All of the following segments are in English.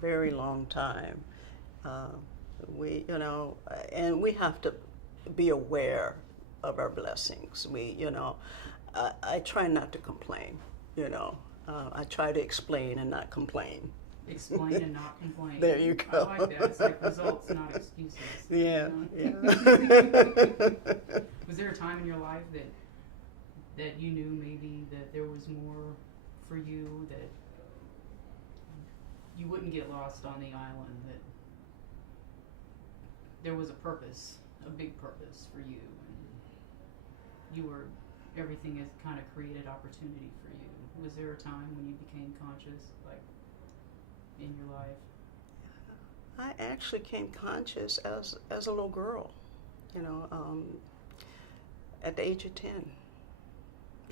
very long time. Uh, and we have to be aware of our blessings. I try not to complain, you know. I try to explain and not complain. Explain and not complain. There you go. I like that. It's like results, not excuses. Yeah, you know? yeah. Was there a time in your life that you knew maybe that there was more for you, that you wouldn't get lost on the island, that there was a purpose, a big purpose for you, and everything has kind of created opportunity for you? Was there a time when you became conscious, like, in your life? I actually came conscious as a little girl, at the age of 10.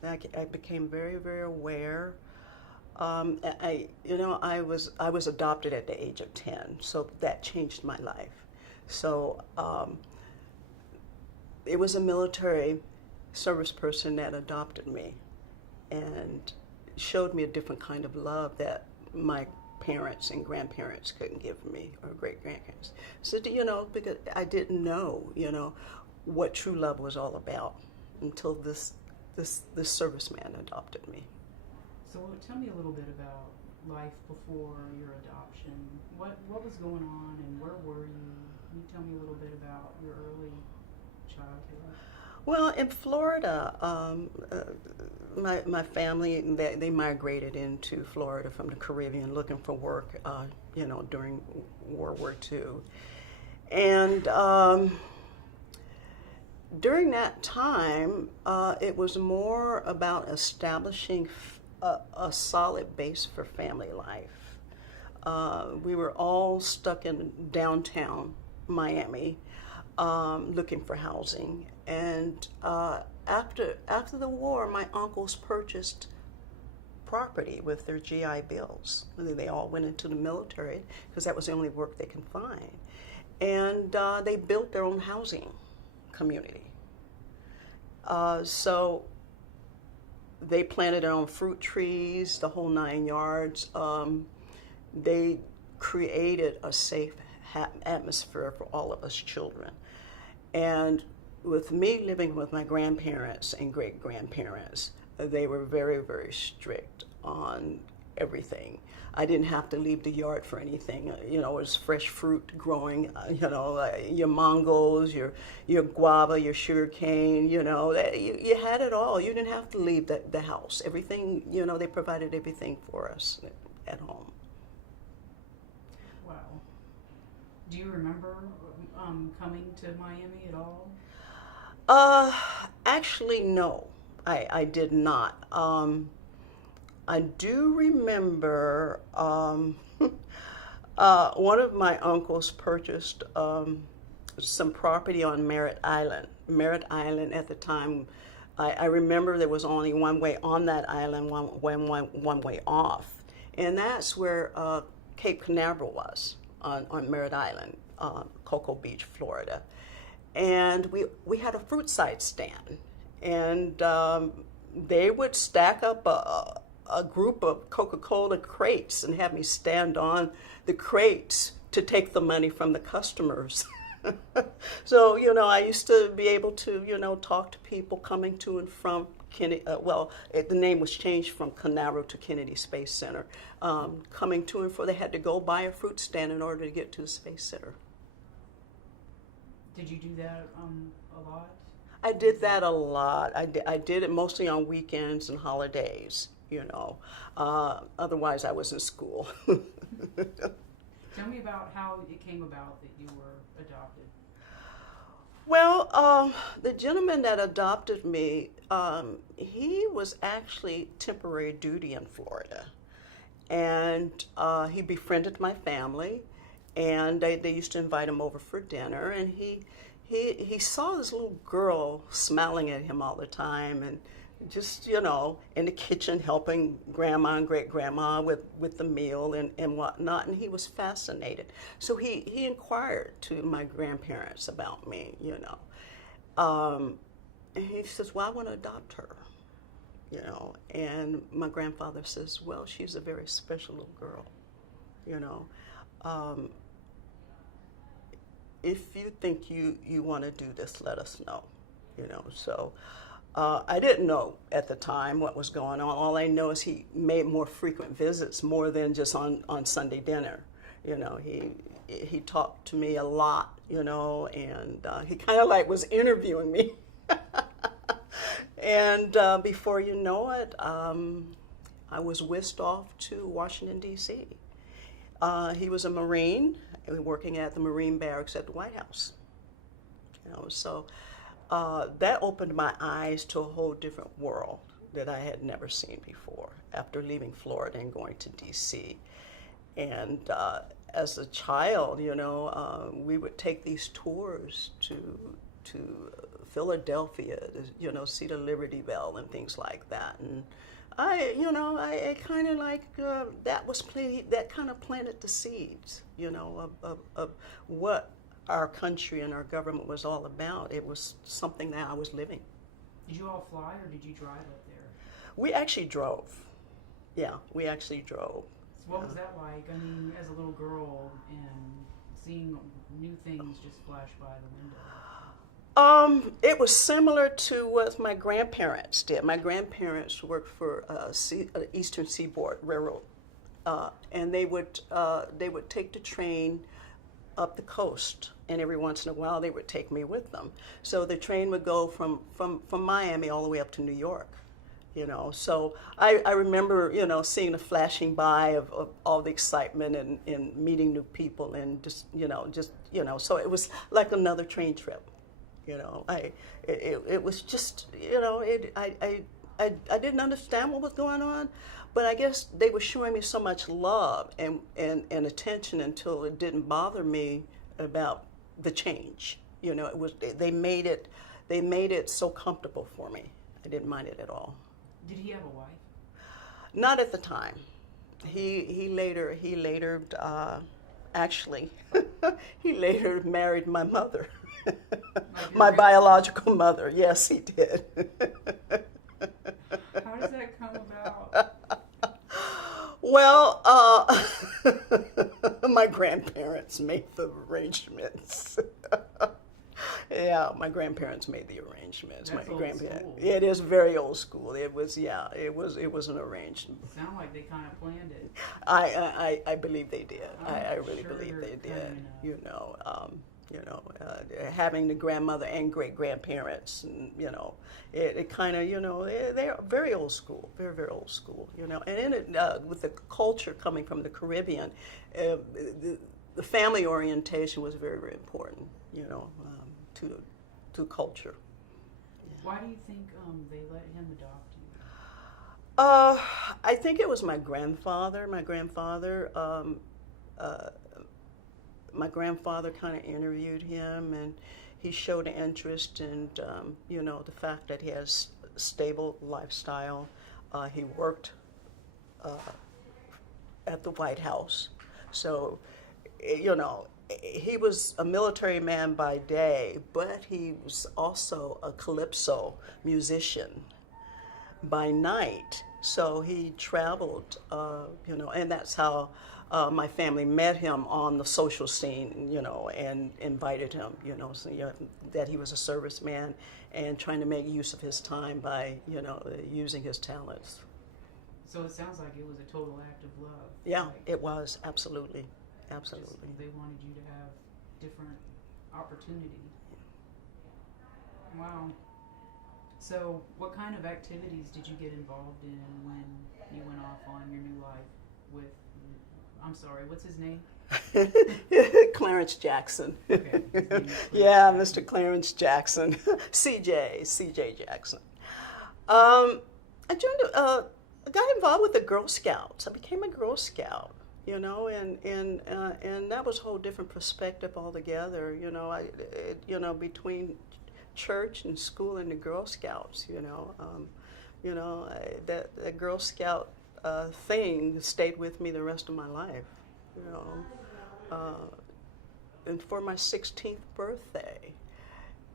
I became very, very aware. I was adopted at the age of 10, so that changed my life. So it was a military service person that adopted me and showed me a different kind of love that my parents and grandparents couldn't give me, or great-grandparents. So, because I didn't know, what true love was all about until this serviceman adopted me. So tell me a little bit about life before your adoption. What was going on, and where were you? Can you tell me a little bit about your early childhood? Well, in Florida, my family, they migrated into Florida from the Caribbean looking for work, during World War II. And during that time, it was more about establishing a solid base for family life. We were all stuck in downtown Miami, looking for housing. And after the war, my uncles purchased property with their GI Bills. They all went into the military because that was the only work they could find. And they built their own housing community. So they planted their own fruit trees, the whole 9 yards. They created a safe atmosphere for all of us children. And with me living with my grandparents and great-grandparents, they were very, very strict on everything. I didn't have to leave the yard for anything. It was fresh fruit growing, your mangoes, your guava, your sugar cane, you had it all. You didn't have to leave the house. Everything, they provided everything for us at home. Wow. Do you remember coming to Miami at all? Actually, no, I did not. I do remember one of my uncles purchased some property on Merritt Island. Merritt Island at the time, I remember there was only one way on that island, one way off. And that's where Cape Canaveral was, on Merritt Island, Cocoa Beach, Florida. And we had a fruit side stand. And they would stack up a group of Coca-Cola crates and have me stand on the crates to take the money from the customers. So, I used to be able to, talk to people coming to and from Kennedy. The name was changed from Canaveral to Kennedy Space Center. Coming to and from, they had to go buy a fruit stand in order to get to the Space Center. Did you do that a lot? I did that a lot. I did it mostly on weekends and holidays, Otherwise, I was in school. Tell me about how it came about that you were adopted. Well, the gentleman that adopted me, he was actually temporary duty in Florida. And he befriended my family, and they used to invite him over for dinner, and he saw this little girl smiling at him all the time, and just, in the kitchen helping grandma and great-grandma with the meal and whatnot, and he was fascinated. So he inquired to my grandparents about me, And he says, well, I want to adopt her, And my grandfather says, well, she's a very special little girl, um, if you think you want to do this, let us know. So I didn't know at the time what was going on. All I know is he made more frequent visits, more than just on Sunday dinner. He talked to me a lot, and he kind of like was interviewing me. And before you know it, I was whisked off to Washington, D.C. He was a Marine working at the Marine barracks at the White House. So that opened my eyes to a whole different world that I had never seen before after leaving Florida and going to D.C. And as a child, we would take these tours to Philadelphia, to see the Liberty Bell and things like that. And I kind of like that kind of planted the seeds, of what our country and our government was all about. It was something that I was living. Did you all fly or did you drive up there? We actually drove. Yeah, we actually drove. So what was that like? I mean, as a little girl and seeing new things just flash by the window. It was similar to what my grandparents did. My grandparents worked for Eastern Seaboard Railroad, and they would take the train up the coast, and every once in a while they would take me with them. So the train would go from Miami all the way up to New York. So I remember, seeing the flashing by of all the excitement and meeting new people and just, so it was like another train trip. It was just, I didn't understand what was going on, but I guess they were showing me so much love and attention until it didn't bother me about the change. It was, they made it so comfortable for me. I didn't mind it at all. Did he have a wife? Not at the time. He later actually he later married my mother. My biological mother. Yes, he did. How does that come about? Well, my grandparents made the arrangements. Yeah, my grandparents made the arrangements. That's My old grandparents. school. It is very old school. It was an arrangement. It sounded like they kind of planned it. I believe they did. I really sure believe they did. Coming Having the grandmother and great grandparents, and it kind of they're very old school, very very old school. And in it with the culture coming from the Caribbean, the family orientation was very very important. To culture. Why do you think they let him adopt you? I think it was my grandfather. My grandfather kind of interviewed him, and he showed an interest in, the fact that he has a stable lifestyle. He worked at the White House, so he was a military man by day, but he was also a calypso musician by night. So he traveled, and that's how my family met him on the social scene, and invited him, so, that he was a serviceman and trying to make use of his time by, using his talents. So it sounds like it was a total act of love. Yeah, it was, absolutely. Absolutely. They wanted you to have different opportunity. Wow. So what kind of activities did you get involved in when you went off on your new life with, I'm sorry, what's his name? Clarence Jackson. Okay. Yeah, Mr. Clarence Jackson. CJ Jackson. I got involved with the Girl Scouts. I became a Girl Scout. And that was a whole different perspective altogether. Between church and school and the Girl Scouts. That Girl Scout thing stayed with me the rest of my life. And for my 16th birthday,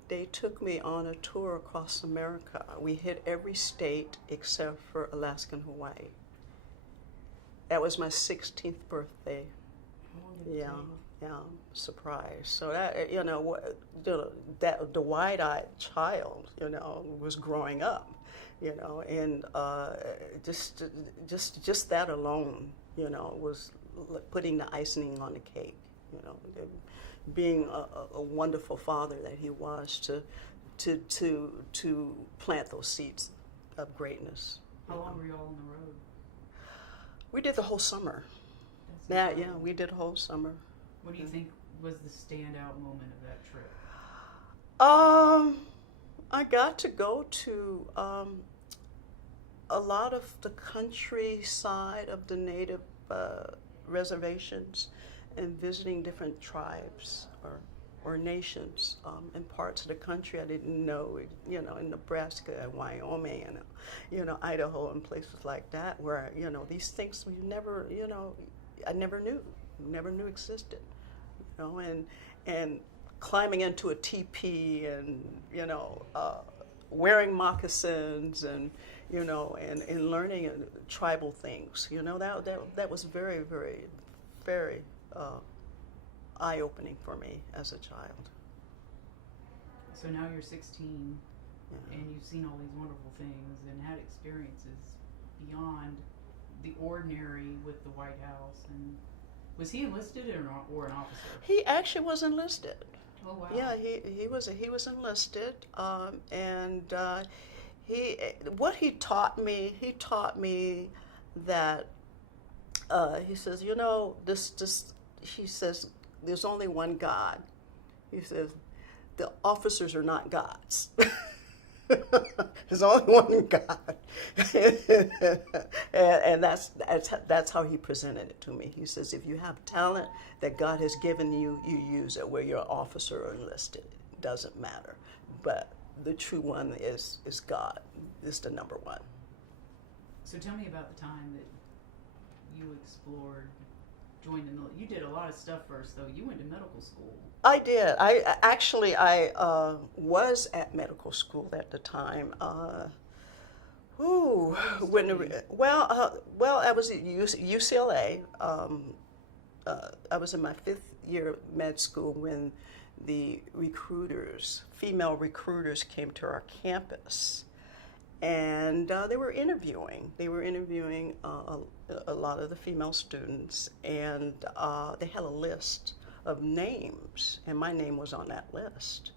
they took me on a tour across America. We hit every state except for Alaska and Hawaii. That was my 16th birthday. Yeah, yeah, surprise. So that, that the wide-eyed child, was growing up, and just that alone, was putting the icing on the cake, being a wonderful father that he was to plant those seeds of greatness. How long were you all on the road? We did the whole summer. Yeah, we did the whole summer. What do you think was the standout moment of that trip? I got to go to a lot of the countryside of the native reservations and visiting different tribes or nations in parts of the country I didn't know, in Nebraska and Wyoming and, Idaho and places like that where, these things we never, I never knew existed, and climbing into a teepee and, wearing moccasins and, and learning tribal things, that was very, very, very eye-opening for me as a child. So now you're 16, and you've seen all these wonderful things and had experiences beyond the ordinary with the White House. And was he enlisted or an officer? He actually was enlisted. Oh wow! Yeah, he was enlisted, and he taught me that he says, he says, there's only one God. He says, the officers are not gods. There's only one God. and that's how he presented it to me. He says, if you have talent that God has given you, you use it, whether you're an officer or enlisted. It doesn't matter. But the true one is God. Is the number one. So tell me about the time that you explored, joined the military. You did a lot of stuff first, though. You went to medical school. I did. I was at medical school at the time. I was at UCLA. I was in my 5th year of med school when the female recruiters came to our campus. And they were interviewing. A lot of the female students, and they had a list of names, and my name was on that list.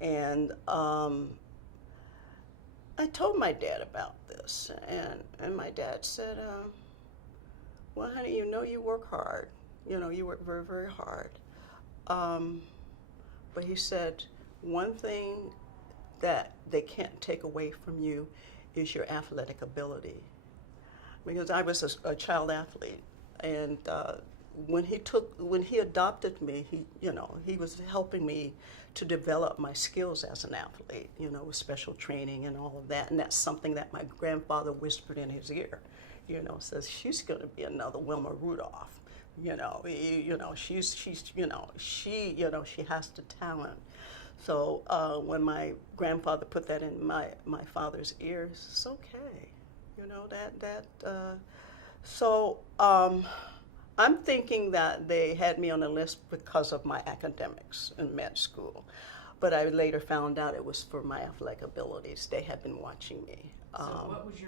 And I told my dad about this, and my dad said, well, honey, you work hard. You work very, very hard. But he said, one thing that they can't take away from you is your athletic ability. Because I was a child athlete, and when he adopted me, he was helping me to develop my skills as an athlete, with special training and all of that. And that's something that my grandfather whispered in his ear, says she's going to be another Wilma Rudolph. She has the talent. So when my grandfather put that in my father's ears, it's okay. So I'm thinking that they had me on the list because of my academics in med school, but I later found out it was for my athletic abilities. They had been watching me. So what was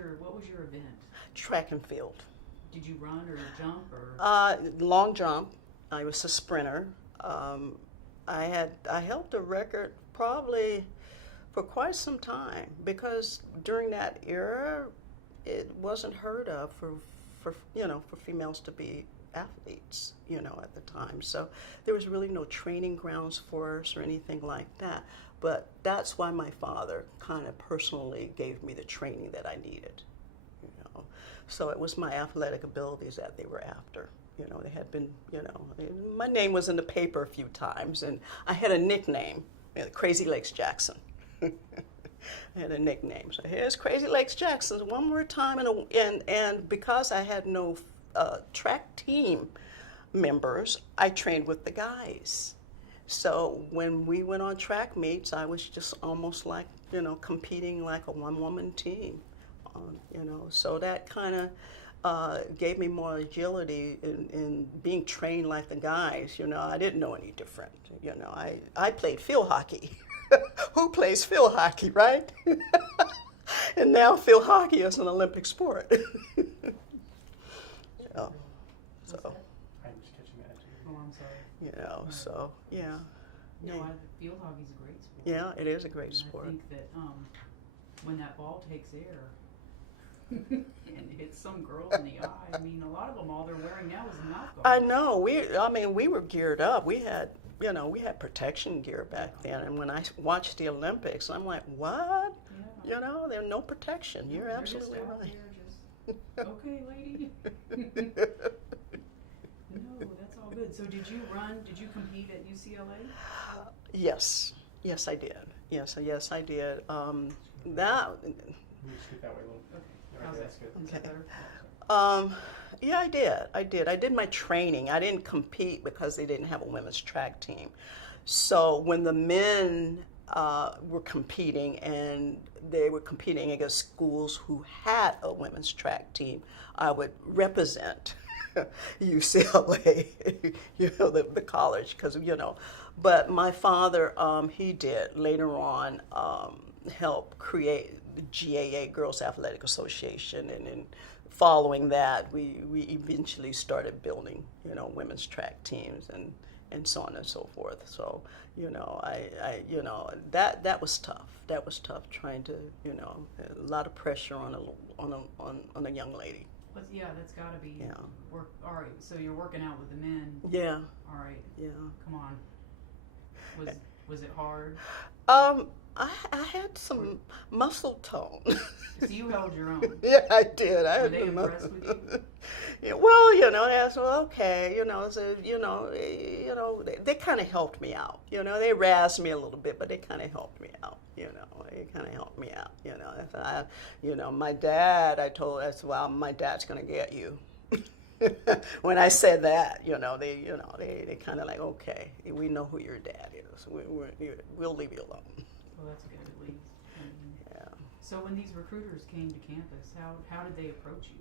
your event? Track and field. Did you run or jump or? Long jump. I was a sprinter. I held the record probably for quite some time because during that era, it wasn't heard of for females to be athletes, at the time. So there was really no training grounds for us or anything like that. But that's why my father kind of personally gave me the training that I needed, So it was my athletic abilities that they were after. They had been, my name was in the paper a few times, and I had a nickname, Crazy Legs Jackson. I had a nickname. So here's Crazy Legs Jackson one more time, and because I had no track team members, I trained with the guys. So when we went on track meets, I was just almost like, competing like a one-woman team. So that kind of gave me more agility in being trained like the guys. You know, I didn't know any different. You know, I played field hockey. Who plays field hockey, right? And now field hockey is an Olympic sport. Yeah. So, I'm just catching that too. Oh, I'm sorry. you know, so yeah. No, field hockey's a great sport. Yeah, it is a great And sport. I think that when that ball takes air and hits some girl in the eye, I mean, a lot of them, all they're wearing now is mouth guards. I know. We were geared up. We had protection gear back then. And when I watched the Olympics, I'm like, what? Yeah. You know, there's no protection. You're They're absolutely just out right. there just, okay, lady. No, that's all good. So did you compete at UCLA? Yes, I did. Yes, I did. That. Can we scoot that way a little? Okay. Yeah, How's that's that? good. Is that Okay. better? Yeah, I did. I did my training. I didn't compete because they didn't have a women's track team. So when the men were competing and they were competing against schools who had a women's track team, I would represent UCLA, you know, the college, because, you know. But my father, he did later on help create the GAA, Girls Athletic Association, and then following that, we eventually started building, you know, women's track teams and so on and so forth. So, you know, I you know, that was tough. That was tough trying to, you know, a lot of pressure on a young lady. But yeah, that's got to be Yeah. work. All right, so you're working out with the men. Yeah, All right, yeah. come on. Was it hard? I had some muscle tone. So you held your own. Yeah, I did. I Were had they the impressed with you? Yeah, well, you know, they asked, well, okay, you know, so, they kind of helped me out. You know, they razzed me a little bit, but they kind of helped me out. You know, they kind of helped me out. You know, my dad, I said, well, my dad's gonna get you. When I said that, they kind of like, okay, we know who your dad is. We'll leave you alone. Well, that's good at least. Yeah. So when these recruiters came to campus, how did they approach you?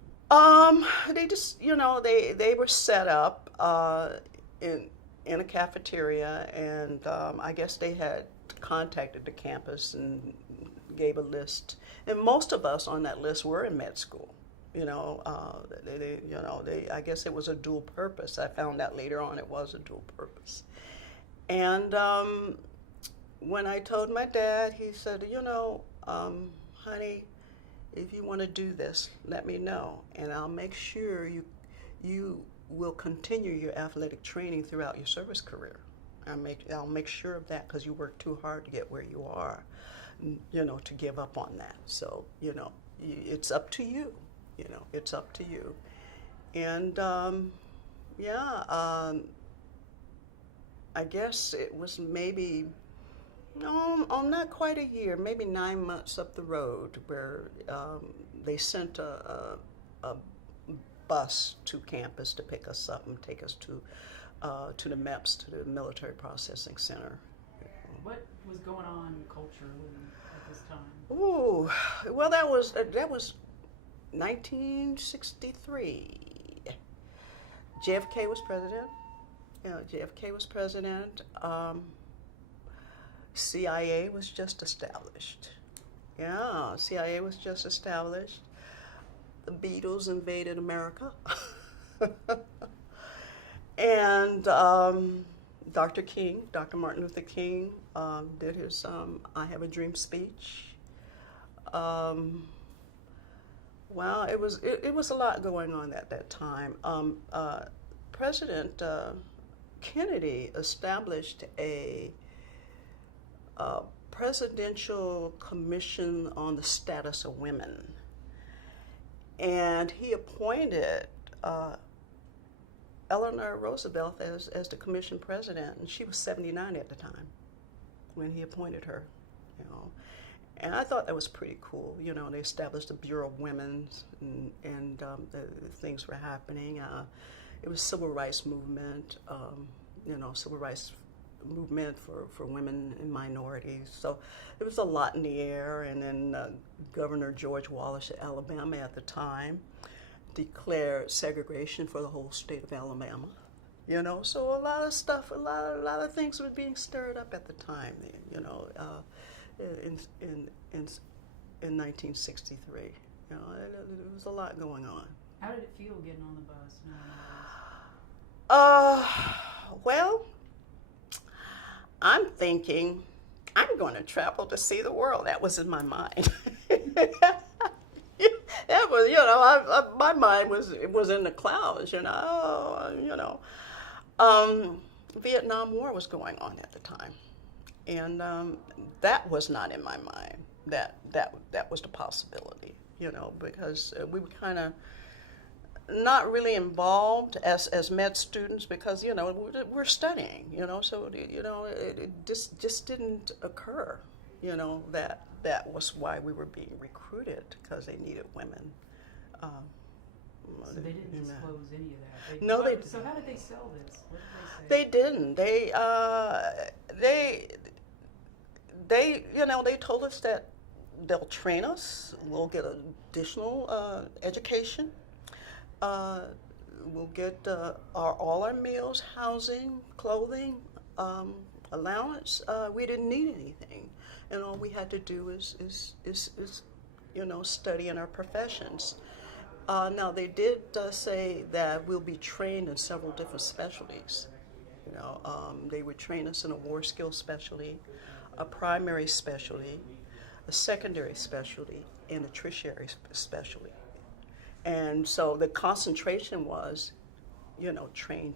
They just, they were set up in a cafeteria, and I guess they had contacted the campus and gave a list. And most of us on that list were in med school. I guess it was a dual purpose. I found out later on it was a dual purpose. And when I told my dad, he said, honey, if you want to do this, let me know, and I'll make sure you will continue your athletic training throughout your service career. I'll make sure of that, because you work too hard to get where you are, to give up on that. So, it's up to you. It's up to you. And I guess it was maybe, not quite a year, maybe 9 months up the road, where they sent a bus to campus to pick us up and take us to the MEPS, to the Military Processing Center. What was going on culturally at this time? Ooh, well, that was 1963. JFK was president. JFK was president. CIA was just established. Yeah, CIA was just established. The Beatles invaded America. And Dr. Martin Luther King, did his I Have a Dream speech. Well, it was a lot going on at that time. President Kennedy established a presidential commission on the status of women, and he appointed Eleanor Roosevelt as the commission president, and she was 79 at the time when he appointed her. And I thought that was pretty cool. They established the Bureau of Women, and the things were happening. It was civil rights movement, civil rights movement for women and minorities. So there was a lot in the air. And then Governor George Wallace of Alabama at the time declared segregation for the whole state of Alabama. You know, so a lot of stuff, a lot of things were being stirred up at the time. You know, in 1963. You know, there was a lot going on. How did it feel getting on the bus? Well, I'm thinking I'm going to travel to see the world. That was in my mind. That was, you know, my mind was in the clouds. You know. Vietnam War was going on at the time, and that was not in my mind. That was the possibility, you know, because we were kind of not really involved as med students because, you know, we're studying, you know, so, you know, it just didn't occur, you know, that was why we were being recruited, because they needed women. So they didn't disclose any of that. No, they. So how did they sell this? What did they say? They didn't. They you know, they told us that they'll train us. We'll get additional education. We'll get all our meals, housing, clothing, allowance. We didn't need anything, and all we had to do is you know, study in our professions. Now, they did say that we'll be trained in several different specialties. You know, they would train us in a war skills specialty, a primary specialty, a secondary specialty, and a tertiary specialty. And so the concentration was, you know, train.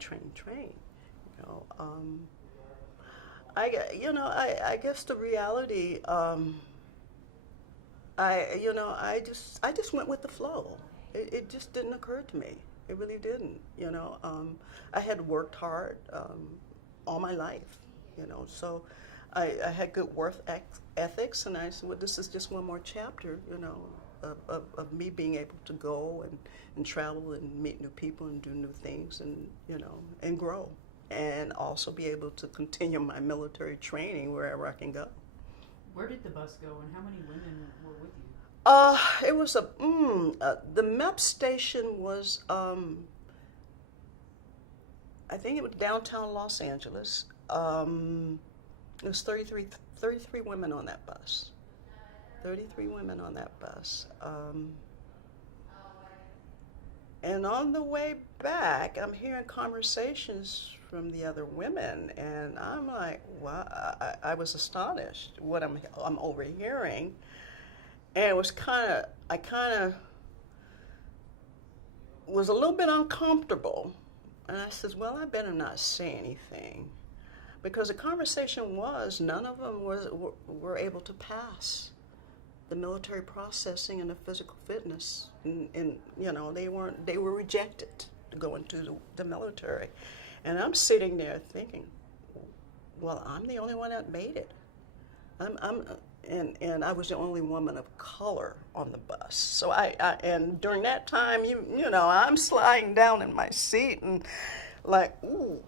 You know, I guess the reality, I just went with the flow. It just didn't occur to me. It really didn't. You know, I had worked hard all my life. You know, so I had good work ethics, and I said, well, this is just one more chapter. You know, of me being able to go and travel and meet new people and do new things, and, you know, and grow, and also be able to continue my military training wherever I can go. Where did the bus go, and how many women were with you? It was the MEP station was, I think it was downtown Los Angeles. It was 33 women on that bus. 33 women on that bus. And on the way back, I'm hearing conversations from the other women, and I'm like, wow, I was astonished what I'm overhearing. And it was I kind of was a little bit uncomfortable. And I said, well, I better not say anything. Because the conversation was, none of them were able to pass the military processing and the physical fitness. And you know, they were rejected to go into the military. And I'm sitting there thinking, well, I'm the only one that made it. And I was the only woman of color on the bus. So and during that time, you know, I'm sliding down in my seat and like, ooh,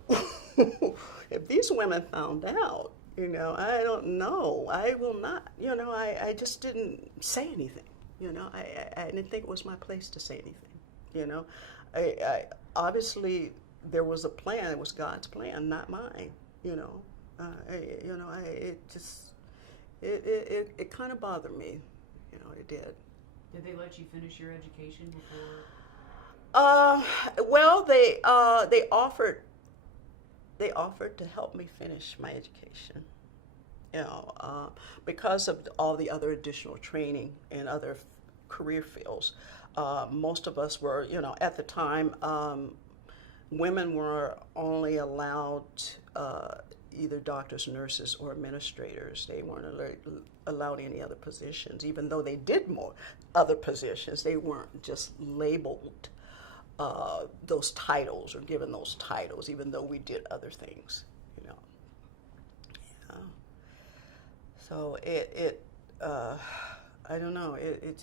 if these women found out, you know, I don't know, I will not, you know, I just didn't say anything, you know, I didn't think it was my place to say anything, you know. I obviously there was a plan, it was God's plan, not mine, you know. It kind of bothered me, you know, it did. Did they let you finish your education before? Well, they offered to help me finish my education, you know, because of all the other additional training in other career fields. Most of us were, you know, at the time, women were only allowed either doctors, nurses, or administrators. They weren't allowed any other positions, even though they did more other positions. They weren't just labeled those titles or given those titles, even though we did other things, you know. Yeah. So I don't know, it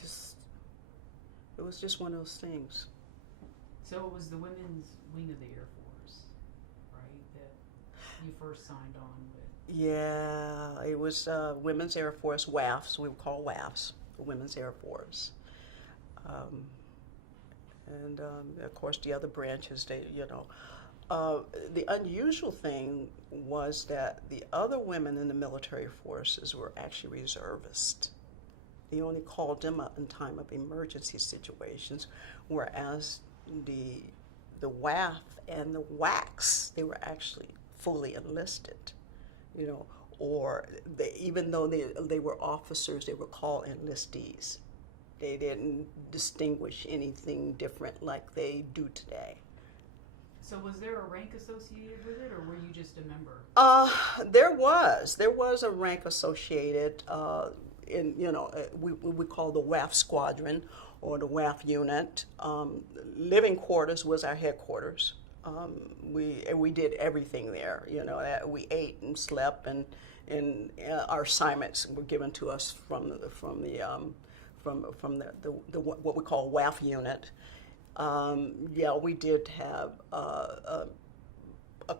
was just one of those things. So it was the women's wing of the Air Force, right, that you first signed on with? Yeah, it was Women's Air Force, WAFs, we were called WAFs, the Women's Air Force. And of course, the other branches, the unusual thing was that the other women in the military forces were actually reservists. They only called them up in time of emergency situations, whereas the WAF and the WACs, they were actually fully enlisted, or even though they were officers, they were called enlistees. They didn't distinguish anything different like they do today. So was there a rank associated with it, or were you just a member? There was a rank associated. We call the WAF squadron or the WAF unit. Living quarters was our headquarters. We did everything there. We ate and slept, and our assignments were given to us from the what we call WAF unit. We did have a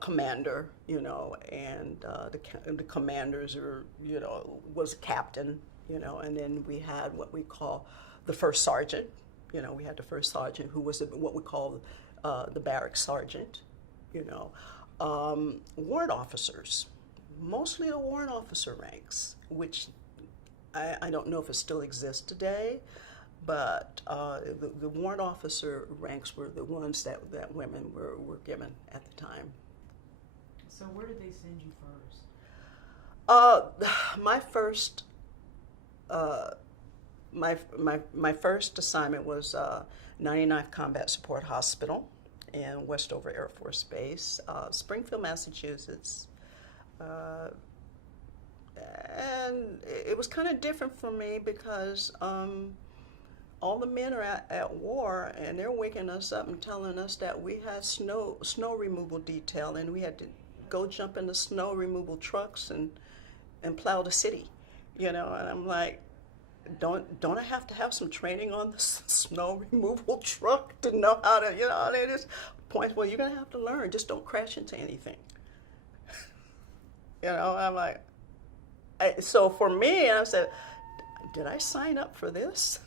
commander, and the commanders was a captain, and then we had what we call the first sergeant. We had the first sergeant who was what we call the barracks sergeant. Warrant officers, mostly the warrant officer ranks, which I don't know if it still exists today, but the warrant officer ranks were the ones that women were given at the time. So where did they send you first? My first assignment was 99th Combat Support Hospital in Westover Air Force Base, Springfield, Massachusetts. And it was kind of different for me because all the men are at war, and they're waking us up and telling us that we had snow removal detail, and we had to go jump in the snow removal trucks and plow the city, And I'm like, don't I have to have some training on the snow removal truck to know how to, they just point, well, you're gonna have to learn. Just don't crash into anything. I'm like, so for me, I said, did I sign up for this?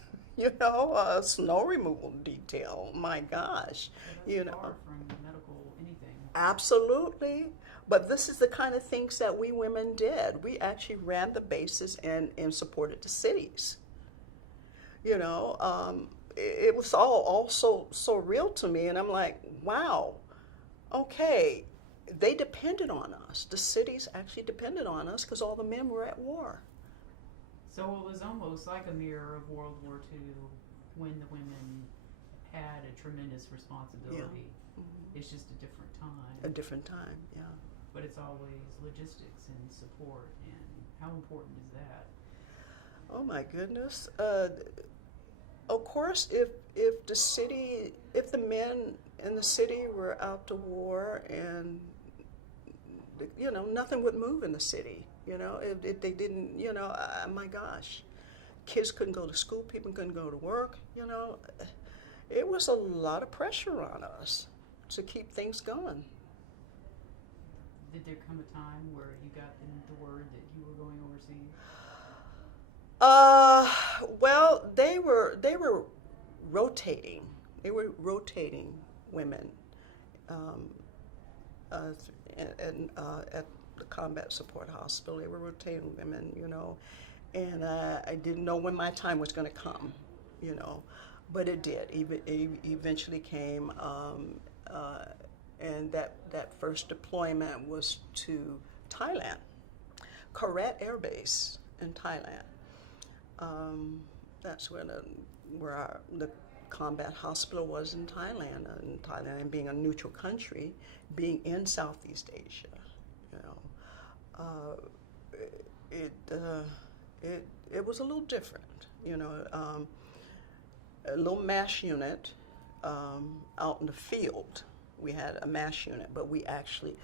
Snow removal detail. My gosh, That's far from medical anything. Absolutely. But this is the kind of things that we women did. We actually ran the bases and supported the cities. It was all so real to me, and I'm like, wow, okay, they depended on us. The cities actually depended on us because all the men were at war. So it was almost like a mirror of World War II when the women had a tremendous responsibility. Yeah. Mm-hmm. It's just a different time. A different time, yeah. But it's always logistics and support, and how important is that? Oh my goodness. Of course, if the men in the city were out to war, and nothing would move in the city. If they didn't, my gosh, kids couldn't go to school, people couldn't go to work. It was a lot of pressure on us to keep things going. Did there come a time where you got the word that you were going overseas? Well, they were rotating. They were rotating women at the Combat Support Hospital. They were rotating women, and I didn't know when my time was going to come, but it did. It eventually came, and that first deployment was to Thailand, Korat Air Base in Thailand. That's where the combat hospital was in Thailand, and being a neutral country, being in Southeast Asia, it was a little different, a little MASH unit out in the field. We had a MASH unit, but we actually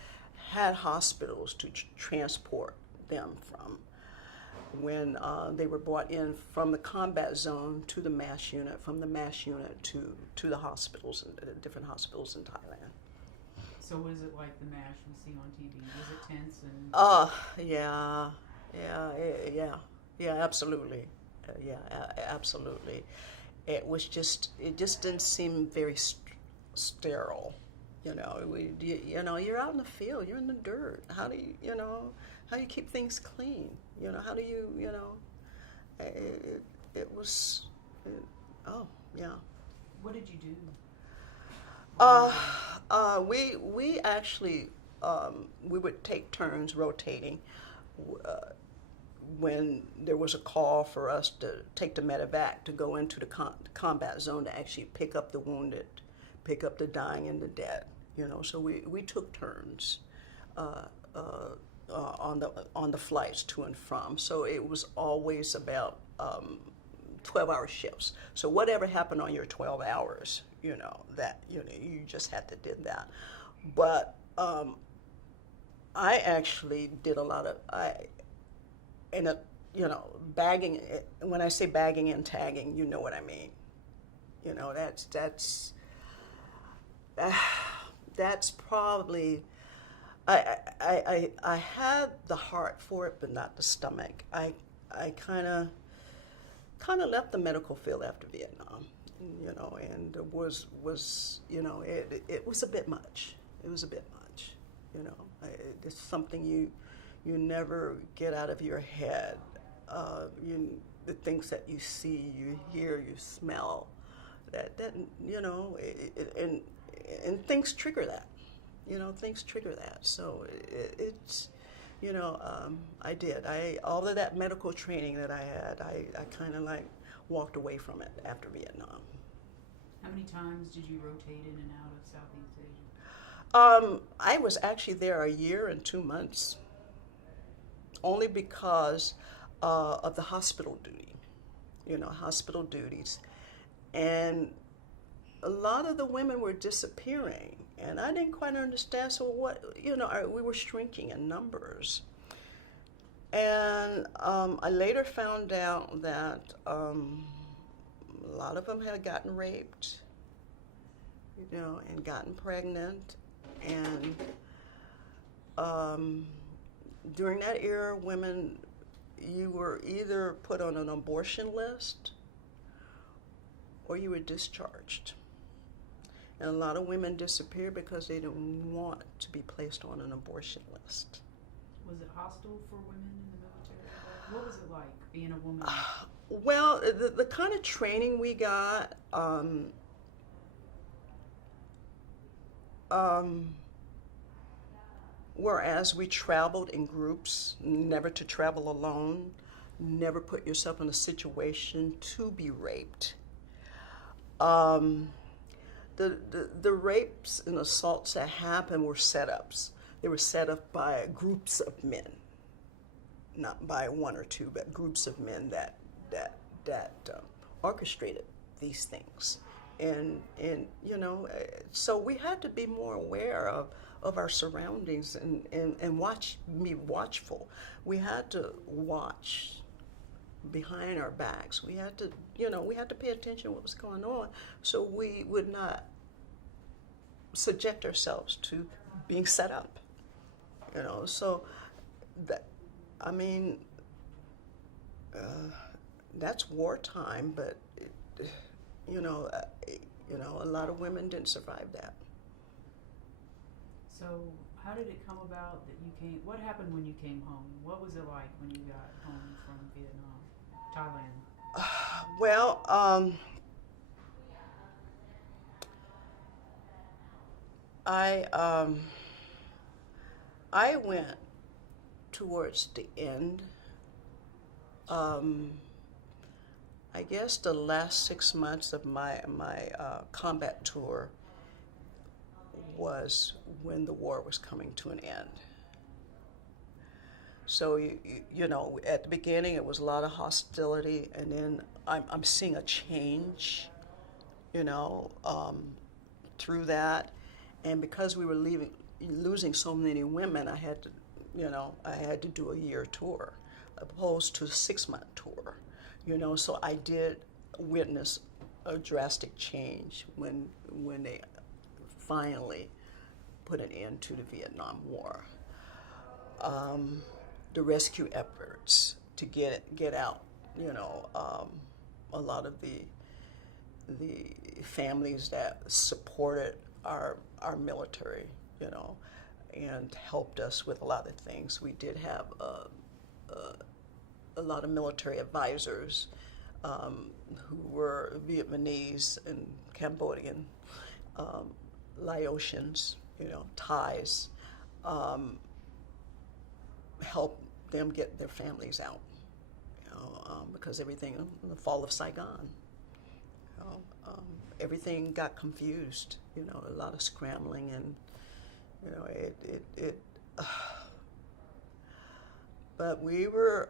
had hospitals to transport them from. When they were brought in from the combat zone to the MASH unit, from the MASH unit to the hospitals, different hospitals in Thailand. So was it like the MASH we see on TV? Was it tense and? Yeah, absolutely, absolutely. it just didn't seem very sterile. You're out in the field, you're in the dirt. How do how do you keep things clean? How do it was, oh, yeah. What did you do? We actually, we would take turns rotating when there was a call for us to take the medevac to go into the combat zone to actually pick up the wounded, pick up the dying and the dead. So we took turns on the flights to and from. So it was always about 12-hour shifts. So whatever happened on your 12 hours, you just had to do that. But I actually did a lot of bagging. When I say bagging and tagging, you know what I mean. That's probably. I had the heart for it, but not the stomach. I kind of left the medical field after Vietnam, and it was it was a bit much. It was a bit much, It's something you never get out of your head. The things that you see, you hear, you smell, and things trigger that. Things trigger that. So it's, I did. All of that medical training that I had, I kind of walked away from it after Vietnam. How many times did you rotate in and out of Southeast Asia? I was actually there a year and 2 months, only because of the hospital duty, hospital duties. And a lot of the women were disappearing, and I didn't quite understand. So what, we were shrinking in numbers. And I later found out that a lot of them had gotten raped, and gotten pregnant. And during that era, women, you were either put on an abortion list or you were discharged. And a lot of women disappeared because they didn't want to be placed on an abortion list. Was it hostile for women in the military? What was it like being a woman? Well, the kind of training we got, whereas we traveled in groups, never to travel alone, never put yourself in a situation to be raped. The rapes and assaults that happened were setups. They were set up by groups of men, not by one or two, but groups of men that orchestrated these things. And so we had to be more aware of our surroundings and be watchful. We had to watch behind our backs. We had to pay attention to what was going on, so we would not subject ourselves to being set up. So that, that's wartime, but a lot of women didn't survive that. So how did it come about that you came? What happened when you came home? What was it like when you got home from Vietnam, Thailand? Well, I went towards the end. I guess the last 6 months of my combat tour was when the war was coming to an end. So at the beginning it was a lot of hostility, and then I'm seeing a change, through that, and because we were losing so many women, I had to do a year tour, opposed to a 6-month tour, So I did witness a drastic change when they finally put an end to the Vietnam War. The rescue efforts to get out, a lot of the the families that supported our military, you know, and helped us with a lot of things. We did have a lot of military advisors who were Vietnamese and Cambodian, Laotians, you know, Thais, help them get their families out, you know, because everything in the fall of Saigon, you know, everything got confused, you know, a lot of scrambling, and you know, but we were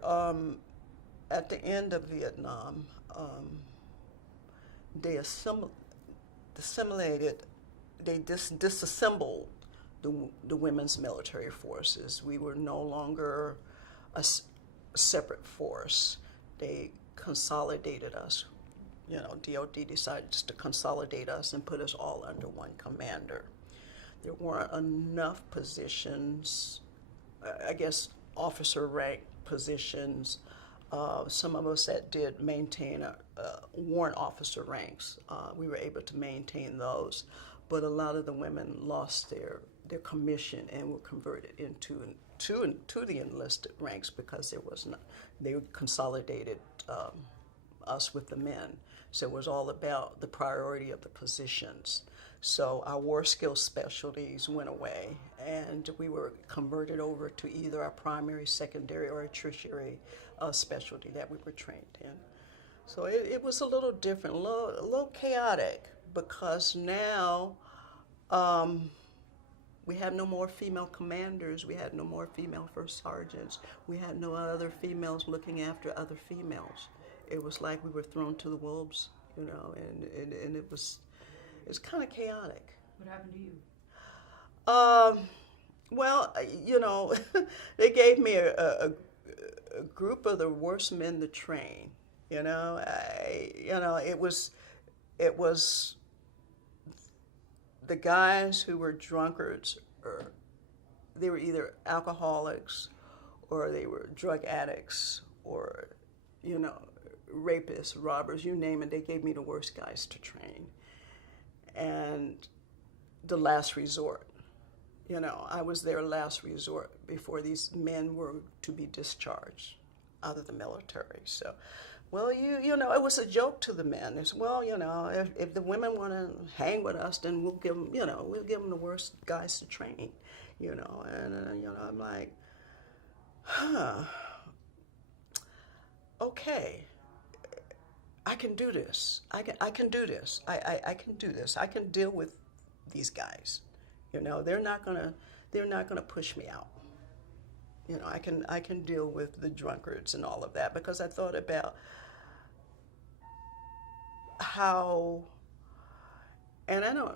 at the end of Vietnam. They assimilated, they disassembled the women's military forces. We were no longer a separate force. They consolidated us. You know, DOD decided just to consolidate us and put us all under one commander. There weren't enough positions, I guess, officer rank positions. Some of us that did maintain warrant officer ranks, we were able to maintain those, but a lot of the women lost their commission and were converted into the enlisted ranks because there was not, they consolidated us with the men. So it was all about the priority of the positions. So our war skills specialties went away, and we were converted over to either a primary, secondary, or a tertiary specialty that we were trained in. So it was a little different, a little chaotic, because now we had no more female commanders, we had no more female first sergeants, we had no other females looking after other females. It was like we were thrown to the wolves, you know, and it was kind of chaotic. What happened to you? Well, you know, they gave me a group of the worst men to train. You know, it was the guys who were drunkards, or they were either alcoholics, or they were drug addicts, or, you know, rapists, robbers, you name it. They gave me the worst guys to train. And the last resort. You know, I was their last resort before these men were to be discharged out of the military. So, well, you know, it was a joke to the men. It's, well, you know, if the women want to hang with us, then we'll give them, you know, we'll give them the worst guys to train, you know. And, you know, I'm like, okay, I can do this. I can do this. I can do this. I can deal with these guys. You know, they're not gonna push me out. You know, I can deal with the drunkards and all of that, because I thought about how, and I know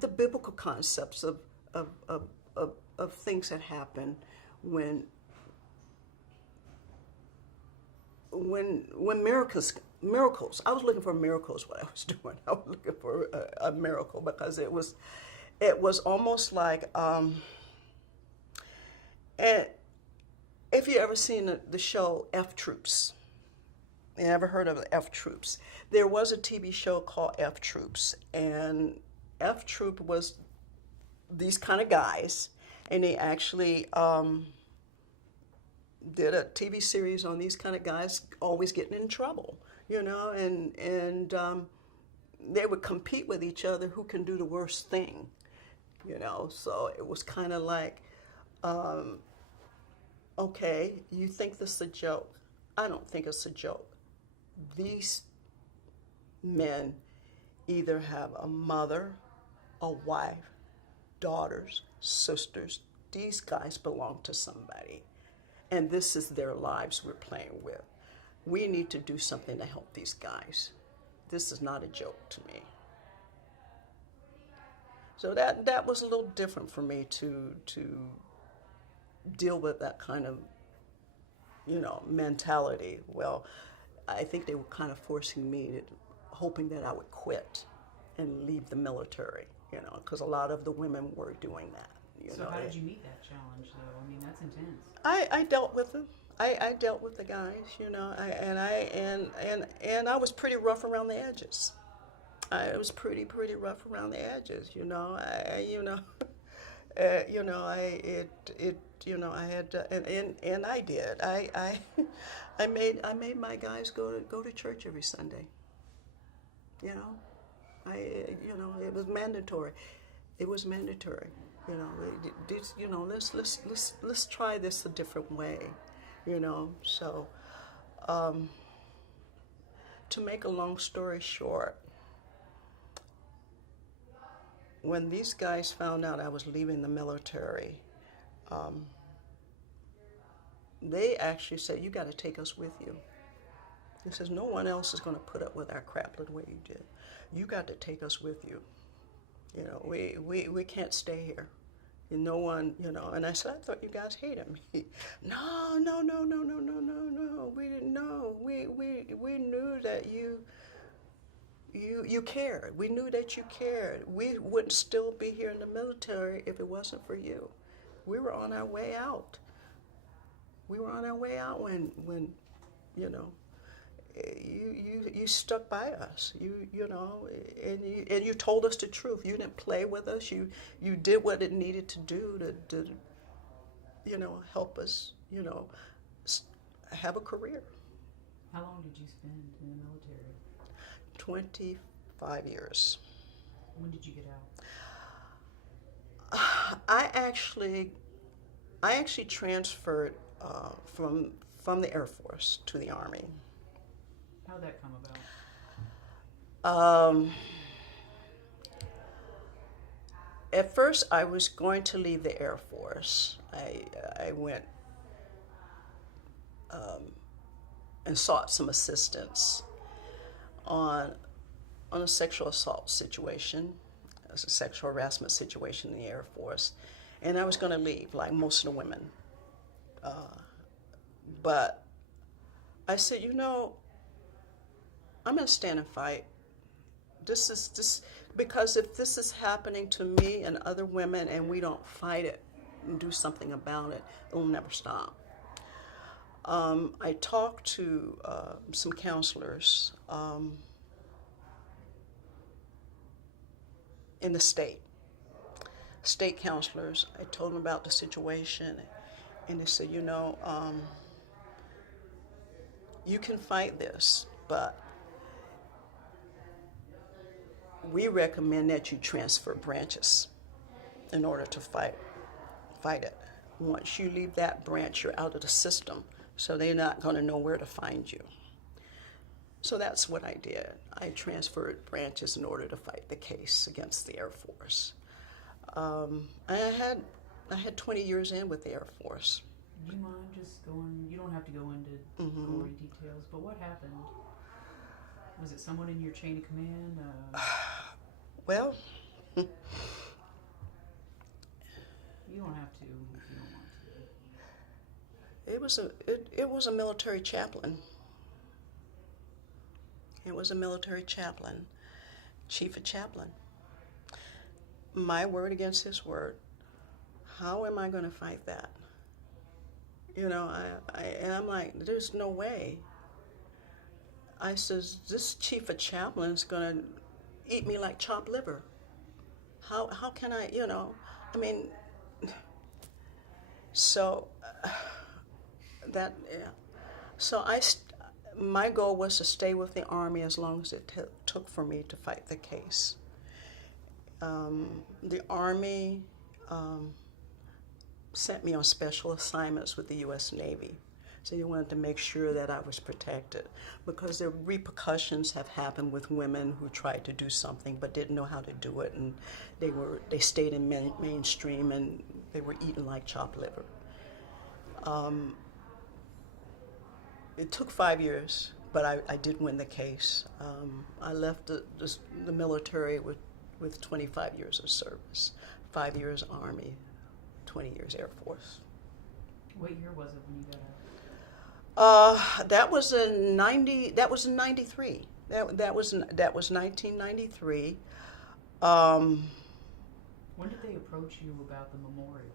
the biblical concepts of things that happen when miracles, I was looking for miracles. What I was doing, I was looking for a miracle, because it was almost like, and if you ever seen the show F Troops, you ever heard of the F Troops? There was a TV show called F Troops, and F Troop was these kind of guys, and they actually did a TV series on these kind of guys always getting in trouble, you know, and they would compete with each other who can do the worst thing, you know. So it was kind of like, okay, you think this is a joke? I don't think it's a joke. These men either have a mother, a wife, daughters, sisters. These guys belong to somebody. And this is their lives we're playing with. We need to do something to help these guys. This is not a joke to me. So that was a little different for me to deal with that kind of, you know, mentality. Well, I think they were kind of forcing me, hoping that I would quit and leave the military, you know, because a lot of the women were doing that. So how did you meet that challenge, though? I mean, that's intense. I dealt with them. I dealt with the guys, you know, and I was pretty rough around the edges. I was pretty rough around the edges, you know. You know, you know, you know, I had to, and I did. I made my guys go to church every Sunday. You know, you know, it was mandatory. It was mandatory. You know, you know, let's try this a different way. You know, so to make a long story short, when these guys found out I was leaving the military, they actually said, "You got to take us with you." He says, "No one else is going to put up with our crap the way you did. You got to take us with you. You know, we can't stay here. And no one, you know." And I said, "I thought you guys hated me." No, no, no, no, no, no, no, no. We didn't know. We knew that you cared. We knew that you cared. We wouldn't still be here in the military if it wasn't for you. We were on our way out. We were on our way out when you know, you stuck by us. You know, and you told us the truth. You didn't play with us. You did what it needed to do to you know, help us, you know, have a career. How long did you spend in the military? 25 years. When did you get out? I actually transferred from the Air Force to the Army. How'd that come about? At first, I was going to leave the Air Force. I went and sought some assistance on a sexual assault situation, a sexual harassment situation in the Air Force, and I was going to leave, like most of the women. But I said, you know, I'm going to stand and fight. This because if this is happening to me and other women and we don't fight it and do something about it, it will never stop. I talked to some counselors in the state counselors. I told them about the situation, and they said, you know, you can fight this, but we recommend that you transfer branches in order to fight it. Once you leave that branch, you're out of the system, so they're not going to know where to find you. So that's what I did. I transferred branches in order to fight the case against the Air Force. I had 20 years in with the Air Force. Do you mind just going, you don't have to go into gory details, but what happened? Was it someone in your chain of command? Well, you don't have to if you don't want to. it was a military chaplain. It was a military chaplain, chief of chaplain. My word against his word. How am I going to fight that? You know, and I'm like, there's no way. I says, this chief of chaplain is going to eat me like chopped liver. How can I, you know, I mean, so that, yeah. So my goal was to stay with the Army as long as it took for me to fight the case. The Army sent me on special assignments with the U.S. Navy. So they wanted to make sure that I was protected, because the repercussions have happened with women who tried to do something but didn't know how to do it, and they stayed in mainstream and they were eaten like chopped liver. It took 5 years, but I did win the case. I left the military with 25 years of service, 5 years Army, 20 years Air Force. What year was it when you got out? That was in 93. That was 1993. When did they approach you about the memorial?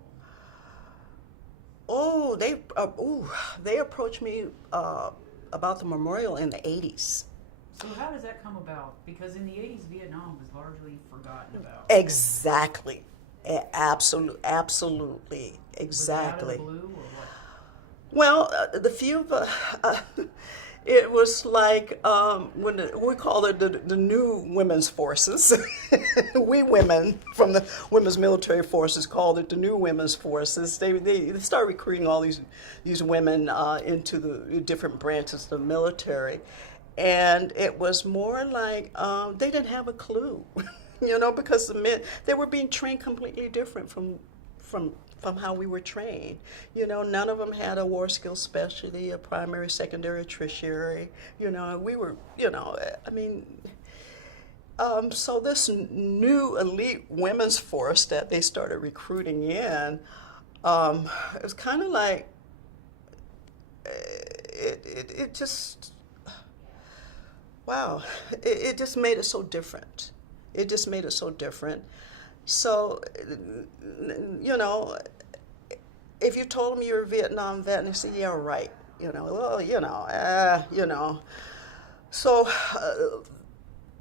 Oh, they approached me about the memorial in the 80s. So how does that come about? Because in the 80s, Vietnam was largely forgotten about. Exactly. Absolutely. Exactly. Was it out of the blue or what? Well, the few it was like we call it the new women's forces. We women from the women's military forces called it the new women's forces. They started recruiting all these women into the different branches of the military, and it was more like they didn't have a clue, because the men, they were being trained completely different from how we were trained. None of them had a war skills specialty, a primary, secondary, tertiary. We were, so this new elite women's force that they started recruiting in, it was kind of like, it just, wow, it just made it so different. It just made it so different. So, if you told them you're a Vietnam vet, and they say, yeah, right, So,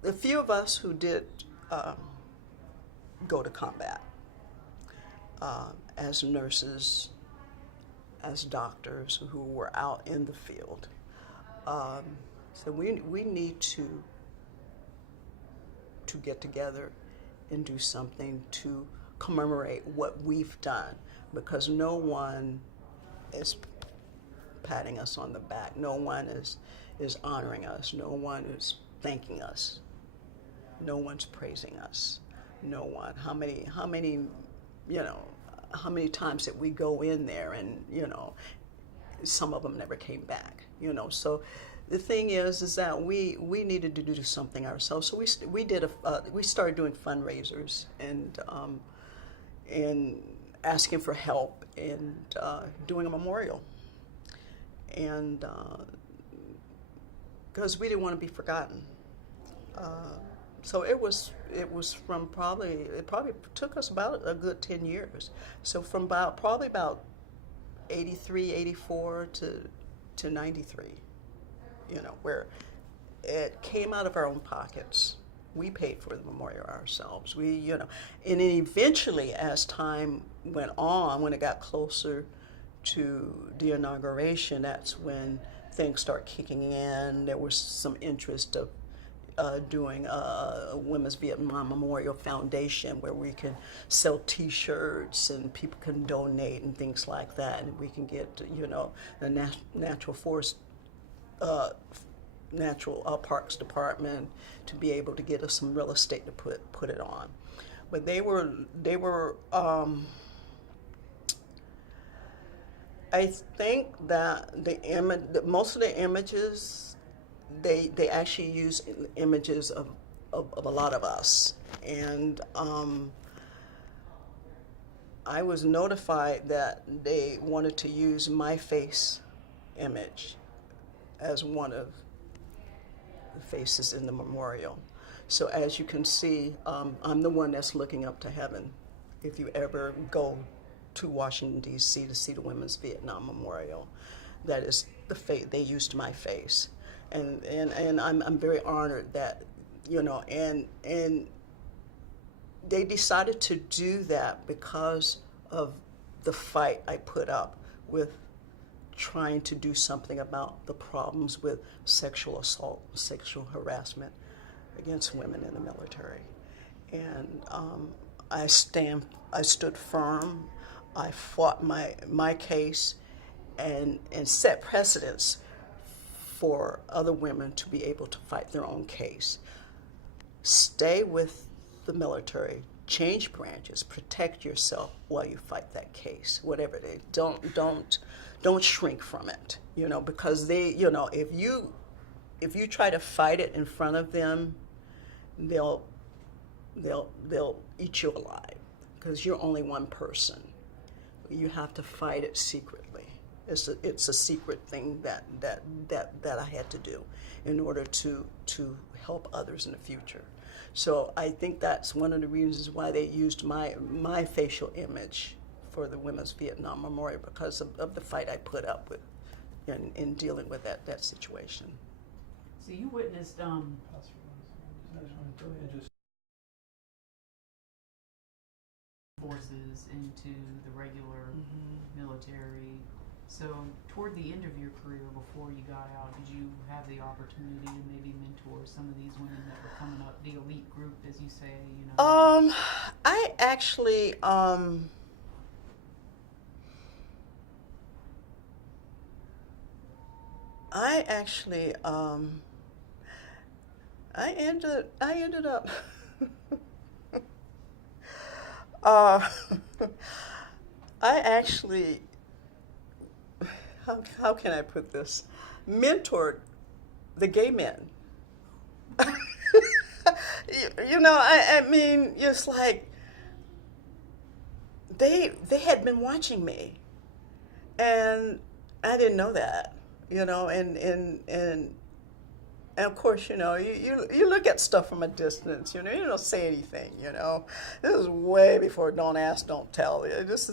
the few of us who did go to combat as nurses, as doctors who were out in the field, so we need to get together and do something to commemorate what we've done, because no one is patting us on the back. No one is honoring us. No one is thanking us. No one's praising us. No one. How many times did we go in there and, some of them never came back, So the thing is that we needed to do something ourselves. So we started doing fundraisers and asking for help and doing a memorial, and because we didn't want to be forgotten. So it was from it probably took us about a good 10 years. So from probably about 83, 84 to 93. Where it came out of our own pockets. We paid for the memorial ourselves. And then eventually, as time went on, when it got closer to the inauguration, that's when things start kicking in. There was some interest of doing a Women's Vietnam Memorial Foundation where we can sell T-shirts and people can donate and things like that, and we can get the natural parks department to be able to get us some real estate to put it on. But they were I think that most of the images, they actually use images of a lot of us, and I was notified that they wanted to use my face image as one of the faces in the memorial. So as you can see, I'm the one that's looking up to heaven. If you ever go to Washington, D.C. to see the Women's Vietnam Memorial, that is they used my face. And I'm very honored that, and they decided to do that because of the fight I put up with trying to do something about the problems with sexual assault, sexual harassment against women in the military. And I stood firm. I fought my case and set precedents for other women to be able to fight their own case. Stay with the military, change branches, protect yourself while you fight that case, whatever it is. Don't shrink from it, because they, if you try to fight it in front of them, they'll eat you alive, because you're only one person. You have to fight it secretly. It's a secret thing that I had to do in order to help others in the future. So I think that's one of the reasons why they used my facial image for the Women's Vietnam Memorial because of the fight I put up with in dealing with that situation. So you witnessed Pass for one. Go ahead. Just forces into the regular military. So toward the end of your career, before you got out, did you have the opportunity to maybe mentor some of these women that were coming up, the elite group, as you say? I actually I ended up I actually, how can I put this, mentored the gay men. I mean, it's like they had been watching me, and I didn't know that, and of course, you look at stuff from a distance, you don't say anything, This is way before Don't Ask, Don't Tell. This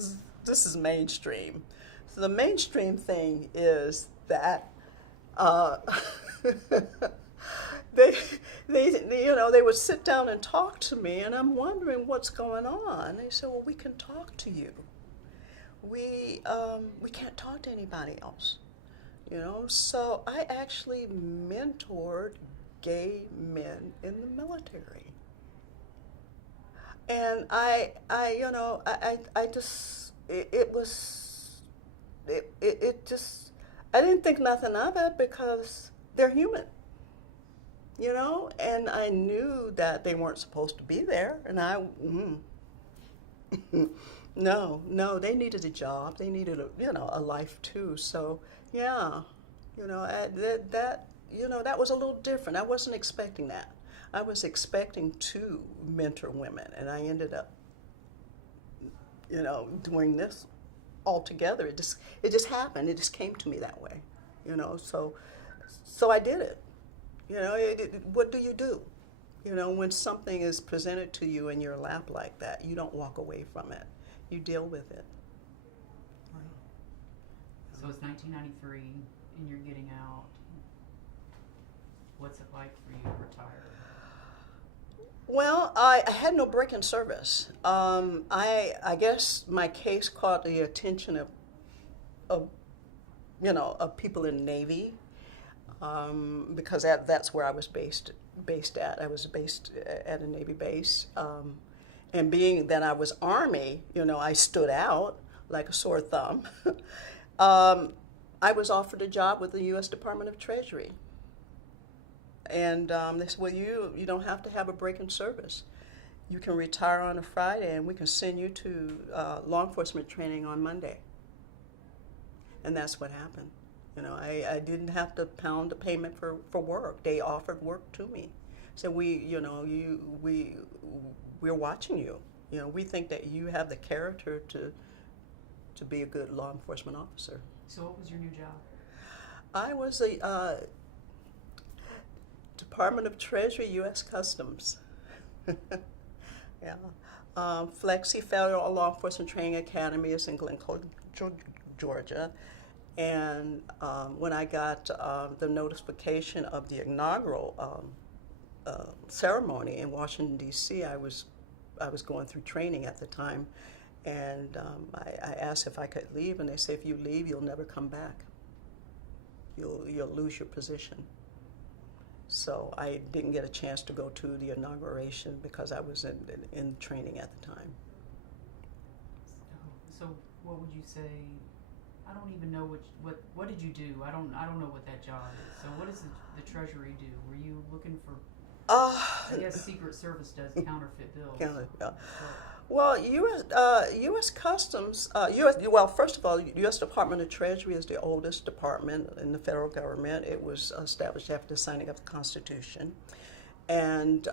is mainstream. So the mainstream thing is that they would sit down and talk to me, and I'm wondering what's going on. They said, well, we can talk to you. We can't talk to anybody else. So I actually mentored gay men in the military. And I didn't think nothing of it because they're human, and I knew that they weren't supposed to be there, and no, they needed a job, they needed a life too, so yeah, that was a little different. I wasn't expecting that. I was expecting to mentor women, and I ended up, doing this all together. It just happened. It just came to me that way, so I did it. What do you do? When something is presented to you in your lap like that, you don't walk away from it. You deal with it. So it's 1993, and you're getting out. What's it like for you to retire? Well, I had no break in service. I guess my case caught the attention of people in the Navy, because that's where I was based at. I was based at a Navy base, and being that I was Army, I stood out like a sore thumb. I was offered a job with the U.S. Department of Treasury. And they said, well, you don't have to have a break in service. You can retire on a Friday, and we can send you to law enforcement training on Monday. And that's what happened. I didn't have to pound the payment for work. They offered work to me. So we're watching you. We think that you have the character to be a good law enforcement officer. So what was your new job? I was a Department of Treasury, U.S. Customs. Yeah. Flexi Federal Law Enforcement Training Academy is in Glencoe, Georgia. And when I got the notification of the inaugural ceremony in Washington, D.C., I was going through training at the time. And I asked if I could leave, and they said, if you leave, you'll never come back. You'll lose your position. So I didn't get a chance to go to the inauguration because I was in training at the time. So what would you say? I don't even know what did you do? I don't know what that job is. So what does the Treasury do? Were you looking for? I guess Secret Service does counterfeit bills. Yeah. Well, U.S. Customs, first of all, U.S. Department of Treasury is the oldest department in the federal government. It was established after the signing of the Constitution. And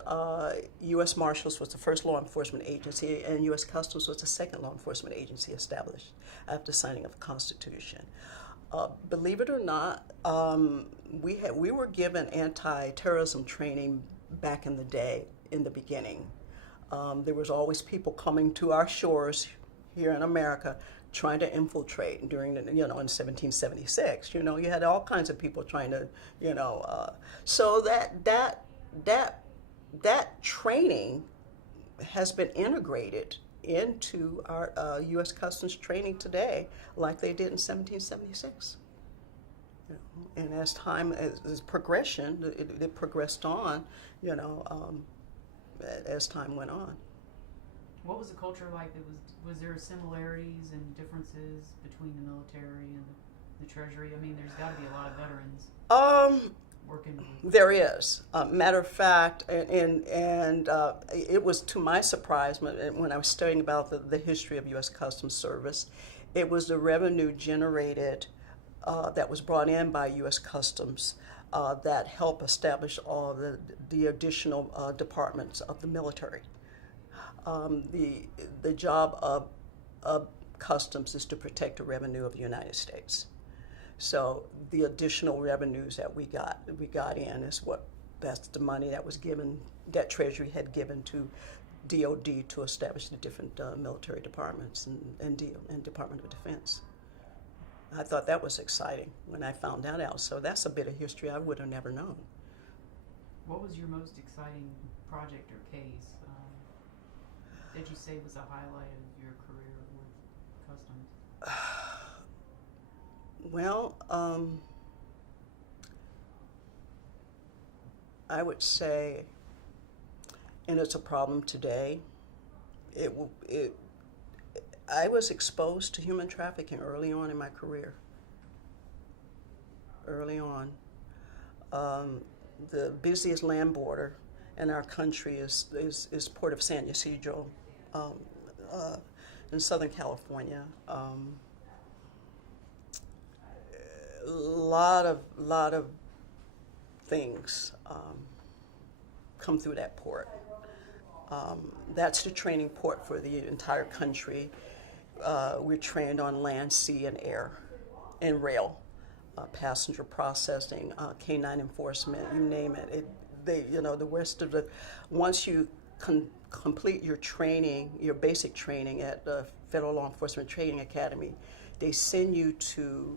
U.S. Marshals was the first law enforcement agency, and U.S. Customs was the second law enforcement agency established after signing of the Constitution. Believe it or not, we were given anti-terrorism training back in the day, in the beginning. There was always people coming to our shores here in America trying to infiltrate during the, in 1776. You had all kinds of people trying to, so that training has been integrated into our U.S. Customs training today, like they did in 1776. And as time, as progression, it progressed on, as time went on. What was the culture like? Was there similarities and differences between the military and the Treasury? I mean, there's got to be a lot of veterans working with. There is. Matter of fact, and it was to my surprise when I was studying about the history of U.S. Customs Service, it was the revenue generated that was brought in by U.S. Customs that helped establish all the additional departments of the military. The job of Customs is to protect the revenue of the United States. So the additional revenues that we got in that's the money that was given, that Treasury had given to DOD to establish the different military departments and Department of Defense. I thought that was exciting when I found that out. So that's a bit of history I would have never known. What was your most exciting project or case that you say was a highlight of your career with Customs? Well, I would say, and it's a problem today, I was exposed to human trafficking early on in my career. Early on. The busiest land border in our country is Port of San Ysidro in Southern California. A lot of things come through that port. That's the training port for the entire country. We're trained on land, sea, and air, and rail, passenger processing, canine enforcement, you name it. The rest of once you complete your training, your basic training at the Federal Law Enforcement Training Academy, they send you to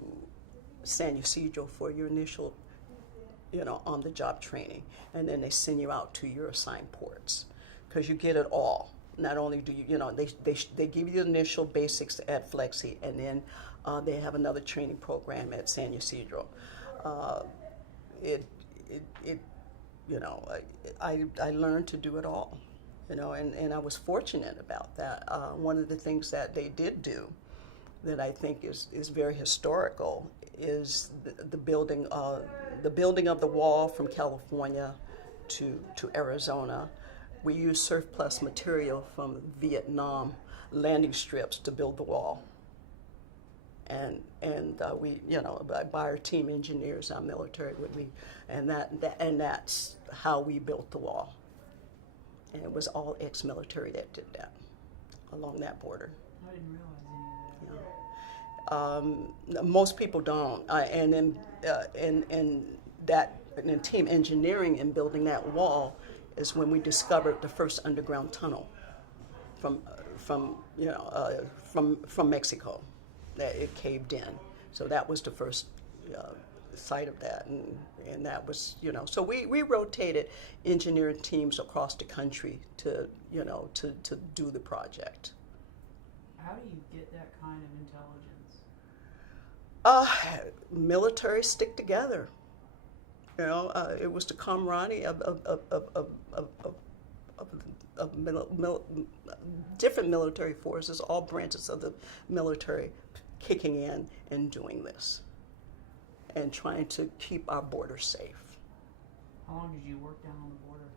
San Ysidro for your initial, on-the-job training, and then they send you out to your assigned ports, because you get it all. Not only do they give you the initial basics at Flexi, and then they have another training program at San Ysidro. I learned to do it all, and I was fortunate about that. One of the things that they did do that I think is very historical is the building of the wall from California to Arizona. We used surplus material from Vietnam landing strips to build the wall. And we, by our team engineers, our military would be, and that's how we built the wall. And it was all ex-military that did that along that border. I didn't realize any of that. Most people don't, and then team engineering in building that wall is when we discovered the first underground tunnel from Mexico, that it caved in. So that was the first site of that, and that was, so we rotated engineering teams across the country to do the project. How do you get that kind of intelligence? Military stick together. It was the camaraderie of different military forces, all branches of the military, kicking in and doing this, and trying to keep our border safe. How long did you work down on the border?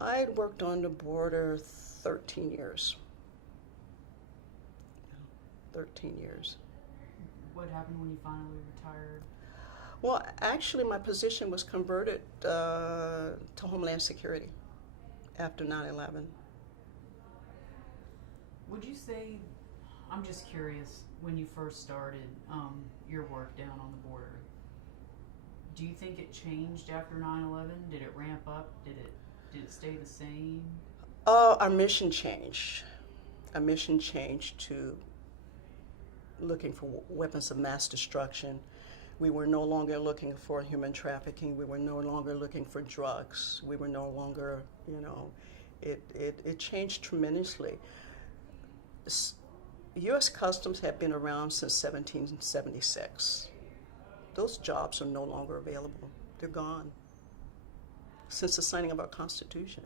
I had worked on the border 13 years. 13 years. What happened when you finally retired? Well, actually, my position was converted to Homeland Security after 9/11. Would you say, I'm just curious, when you first started your work down on the border, do you think it changed after 9/11? Did it ramp up? Did it stay the same? Our mission changed. our mission changed to looking for weapons of mass destruction. We were no longer looking for human trafficking. We were no longer looking for drugs. We were no longer, it changed tremendously. U.S. Customs had been around since 1776. Those jobs are no longer available. They're gone since the signing of our Constitution.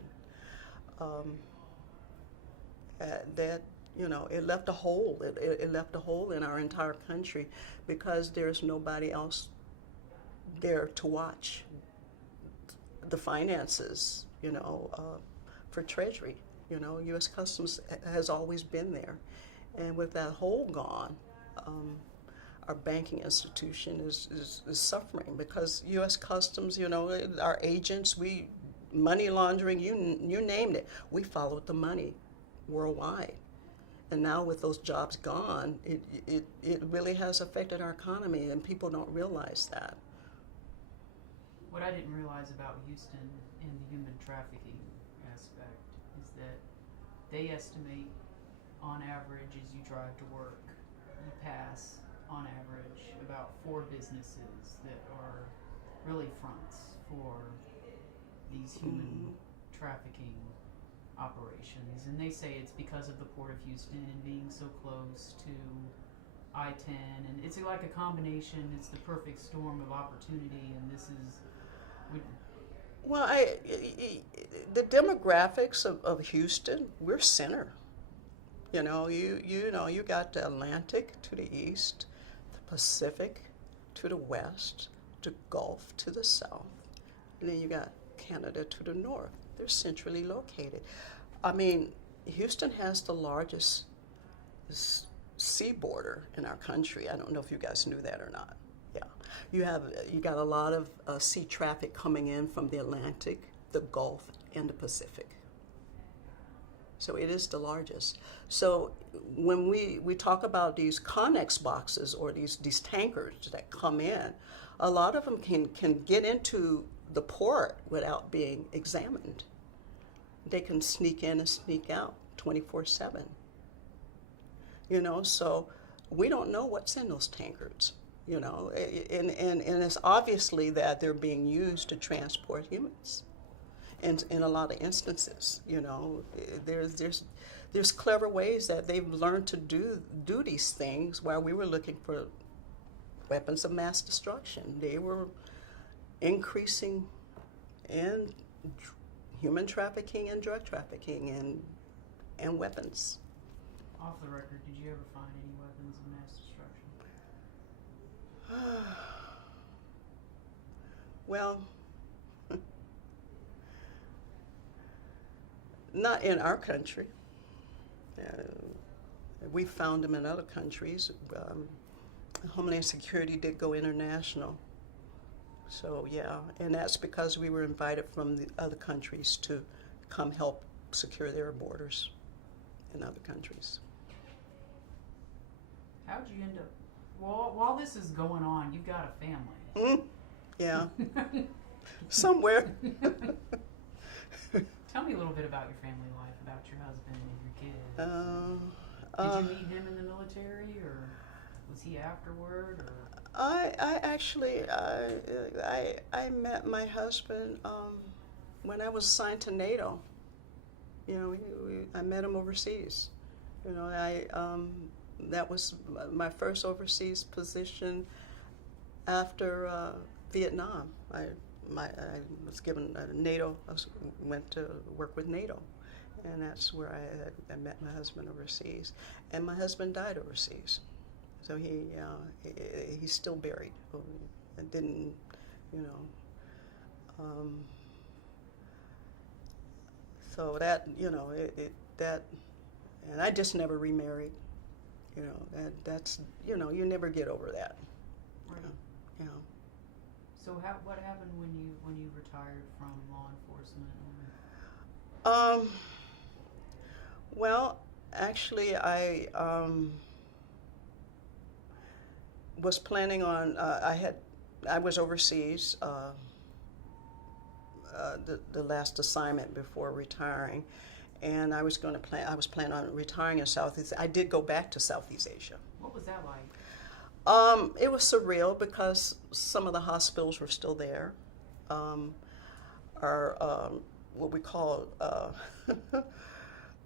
It left a hole. It left a hole in our entire country because there's nobody else there to watch the finances, for Treasury. U.S. Customs has always been there. And with that hole gone, our banking institution is suffering because U.S. Customs, our agents, money laundering, you named it, we followed the money worldwide. And now with those jobs gone, it really has affected our economy, and people don't realize that. What I didn't realize about Houston in the human trafficking aspect is that they estimate on average as you drive to work, you pass on average about 4 businesses that are really fronts for these human trafficking operations, and they say it's because of the Port of Houston and being so close to I-10, and it's like a combination. It's the perfect storm of opportunity, and this is. Well, the demographics of Houston, we're center. You got the Atlantic to the east, the Pacific to the west, the Gulf to the south, and then you got Canada to the north. They're centrally located. I mean, Houston has the largest sea border in our country. I don't know if you guys knew that or not. Yeah, you got a lot of sea traffic coming in from the Atlantic, the Gulf, and the Pacific. So it is the largest. So when we talk about these Connex boxes or these tankers that come in, a lot of them can get into the port without being examined. They can sneak in and sneak out 24/7. So we don't know what's in those tankers, and it's obviously that they're being used to transport humans. And in a lot of instances, there's clever ways that they've learned to do these things while we were looking for weapons of mass destruction. They were increasing in human trafficking and drug trafficking and weapons. Off the record, did you ever find any weapons of mass destruction? Well, not in our country. We found them in other countries. Homeland Security did go international. So yeah, and that's because we were invited from the other countries to come help secure their borders in other countries. How'd you end up? Well, while this is going on, you've got a family. Yeah, somewhere. Tell me a little bit about your family life, about your husband and your kids. Did you meet him in the military, or was he afterward? Or? I actually I met my husband when I was assigned to NATO. I met him overseas. That was my first overseas position after Vietnam. I was given NATO. Went to work with NATO, and that's where I met my husband overseas. And my husband died overseas. So he's still buried. I didn't, so that, that, and I just never remarried. That's, you never get over that. Right. So what happened when you retired from law enforcement? Well, actually, I was planning on. I was overseas the last assignment before retiring, and I was planning on retiring in Southeast. I did go back to Southeast Asia. What was that like? It was surreal because some of the hospitals were still there. Our what we call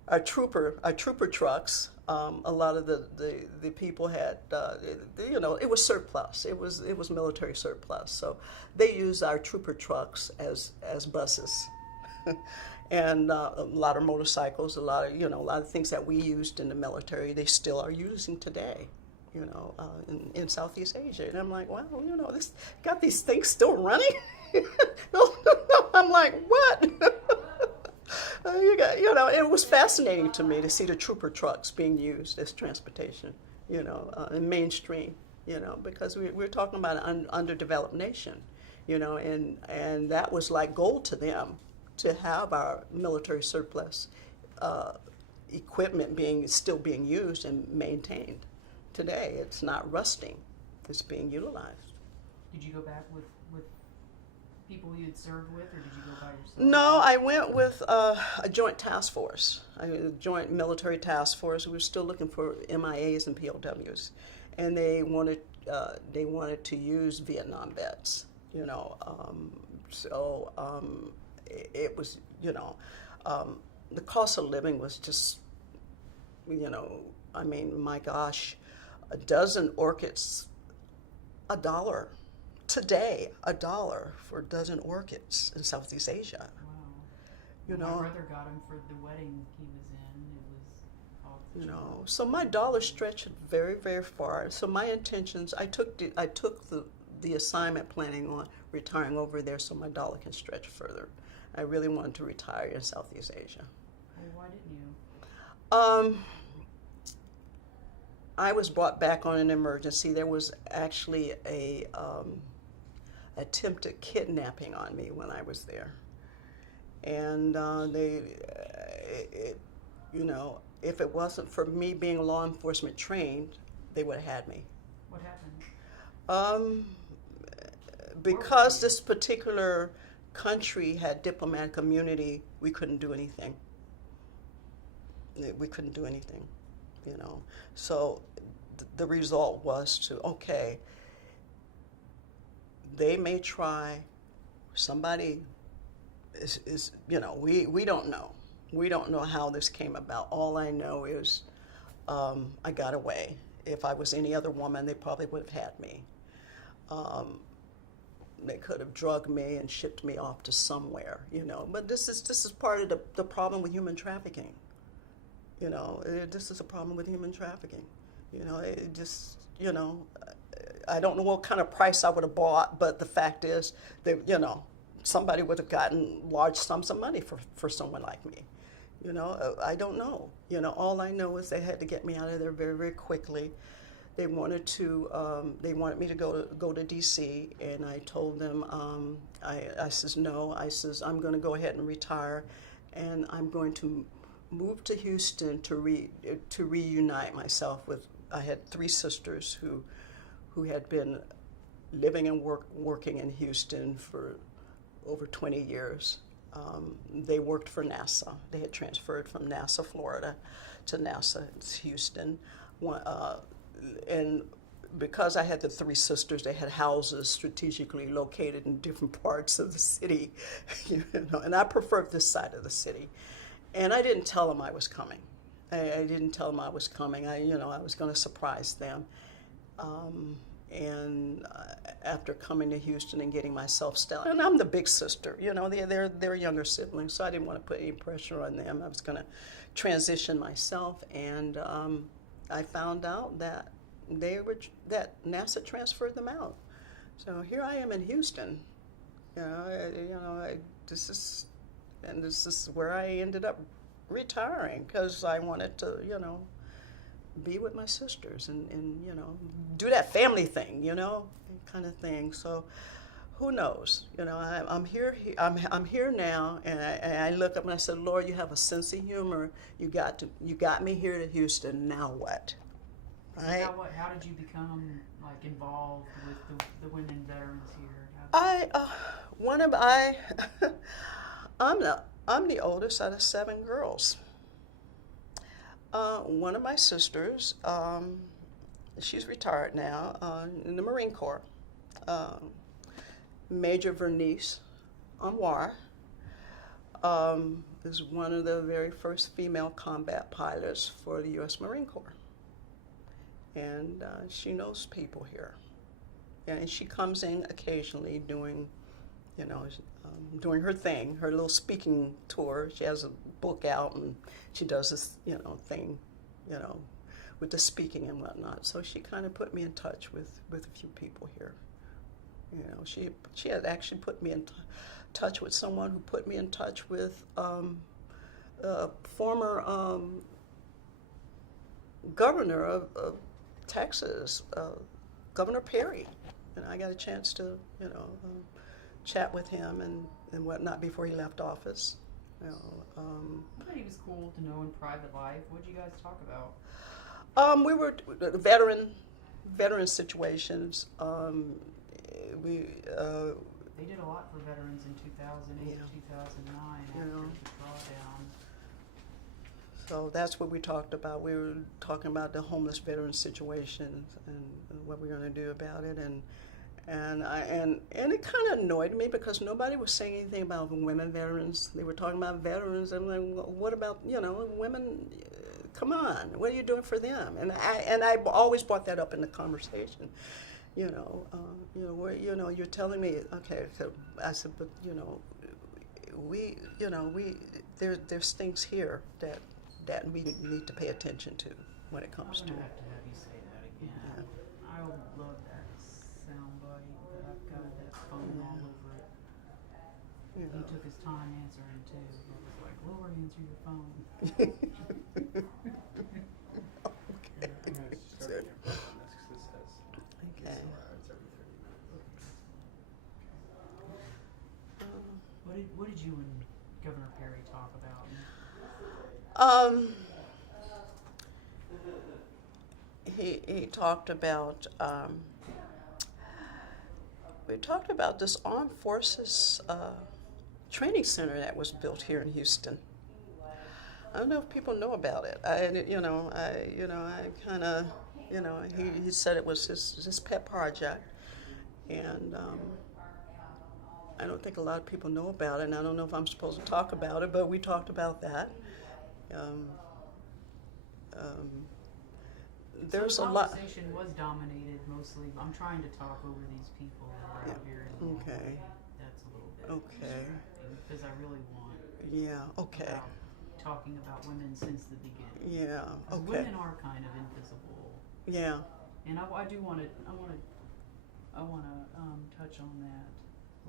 our trooper trucks. A lot of the people had, it was surplus. It was military surplus. So they used our trooper trucks as buses, and a lot of motorcycles, a lot of things that we used in the military. They still are using today, in Southeast Asia. And I'm like, wow, this got these things still running. I'm like, what? It was fascinating to me to see the trooper trucks being used as transportation, in mainstream, because we're talking about an underdeveloped nation, and that was like gold to them to have our military surplus equipment still being used and maintained. Today, it's not rusting; it's being utilized. Did you go back with people you had served with, or did you go by yourself? No, I went with a joint task force, a joint military task force. We were still looking for MIAs and POWs, and they wanted to use Vietnam vets. It was the cost of living was just, my gosh, a dozen orchids, $1. Today, $1 for a dozen orchids in Southeast Asia. Wow. My brother got him for the wedding he was in. It was all So my dollar stretched very, very far. So my intentions, I took the assignment planning on retiring over there so my dollar can stretch further. I really wanted to retire in Southeast Asia. Well, why didn't you? I was brought back on an emergency. There was actually a attempted kidnapping on me when I was there, and if it wasn't for me being law enforcement trained, they would have had me. What happened? Because this particular country had diplomatic immunity, we couldn't do anything. So the result was they may try, somebody is we don't know. We don't know how this came about. All I know is I got away. If I was any other woman, they probably would have had me. They could have drugged me and shipped me off to somewhere, But this is part of the problem with human trafficking. This is a problem with human trafficking. It just, I don't know what kind of price I would have bought, but the fact is that, somebody would have gotten large sums of money for someone like me. I don't know. All I know is they had to get me out of there very, very quickly. They wanted me to go to D.C., and I told them, I says no. I says I'm going to go ahead and retire, and I'm going to move to Houston to reunite myself with. I had 3 sisters who had been living and working in Houston for over 20 years. They worked for NASA. They had transferred from NASA, Florida, to NASA, Houston. And because I had the 3 sisters, they had houses strategically located in different parts of the city, and I preferred this side of the city. And I didn't tell them I was coming. I didn't tell them I was coming. I was going to surprise them. And after coming to Houston and getting myself settled, and I'm the big sister, they're younger siblings, so I didn't want to put any pressure on them. I was going to transition myself, and I found out that that NASA transferred them out. So here I am in Houston. This is where I ended up retiring because I wanted to, be with my sisters and do that family thing, kind of thing. So who knows? I'm here. I'm here now, and I look up and I said, Lord, you have a sense of humor. You got me here to Houston. Now what? Right? How did you become involved with the women veterans here? I'm the oldest out of 7 girls. One of my sisters, she's retired now, in the Marine Corps. Major Vernice Anwar is one of the very first female combat pilots for the U.S. Marine Corps. And she knows people here. And she comes in occasionally doing, doing her thing, her little speaking tour. She has a book out and she does this, thing, with the speaking and whatnot. So she kind of put me in touch with a few people here. She had actually put me in touch with someone who put me in touch with former governor of Texas, Governor Perry. And I got a chance to, chat with him and whatnot before he left office. I thought he was cool to know in private life. What did you guys talk about? We were veteran situations. They did a lot for veterans in 2008, 2009 after the drawdown. So that's what we talked about. We were talking about the homeless veteran situation and what we're going to do about it, and it kind of annoyed me because nobody was saying anything about women veterans. They were talking about veterans. I'm like, well, what about women? Come on, what are you doing for them? And I always brought that up in the conversation. You're telling me, okay. So I said, but there's things here that we need to pay attention to when it comes to. I'm gonna have to have you say that again. Yeah. I would love that soundbite, but I've got that phone all over it. He took his time answering too. I was like, Lord, answer your phone. Okay. Okay. What did you and Governor Perry talk about? He talked about we talked about this armed forces training center that was built here in Houston. I don't know if people know about it. I kind of, he said it was his pet project, and I don't think a lot of people know about it, and I don't know if I'm supposed to talk about it, but we talked about that. There's a lot. The conversation was dominated mostly. I'm trying to talk over these people that are out here. And Okay. That's a little bit Okay. because I really want. Yeah. Okay. About talking about women since the beginning. Yeah. Okay. Women are kind of invisible. Yeah. And I do want to. I want to touch on that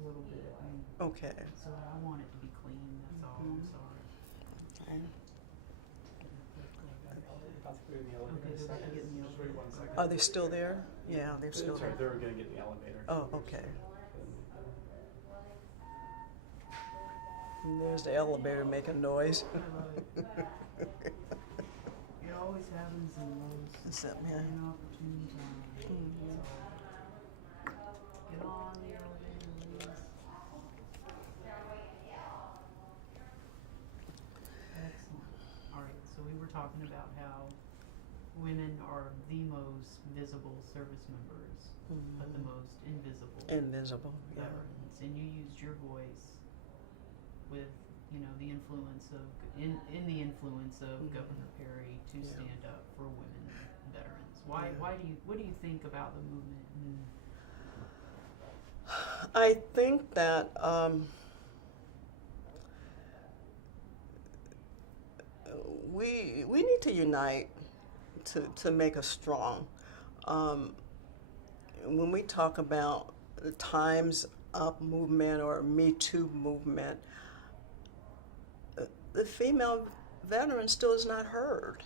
a little bit. Okay. So I want it to be clean. That's all. I'm sorry. Okay. Okay, they're about to get in the elevator. Are they still there? Yeah, they're still there. They were going to get in the elevator. Oh, okay. And there's the elevator making noise. You're always having some lows. What's up, man? An opportune time. Mm-hmm. Get on the elevator, please. Excellent. All right, so we were talking about how women are the most visible service members, but the most invisible Invisible. Yeah. veterans. And you used your voice with, the influence of in the influence of Governor Perry to stand up for women veterans. What do you think about the movement? I think that we need to unite to make us strong. When we talk about the Time's Up movement or Me Too movement, the female veteran still is not heard.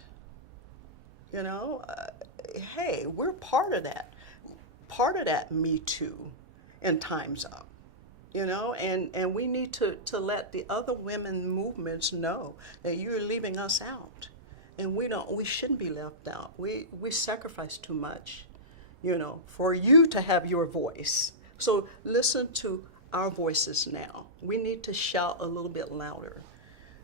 Hey, we're part of that Me Too and Time's Up. And we need to let the other women movements know that you're leaving us out. And we shouldn't be left out. We sacrifice too much, for you to have your voice. So listen to our voices now. We need to shout a little bit louder,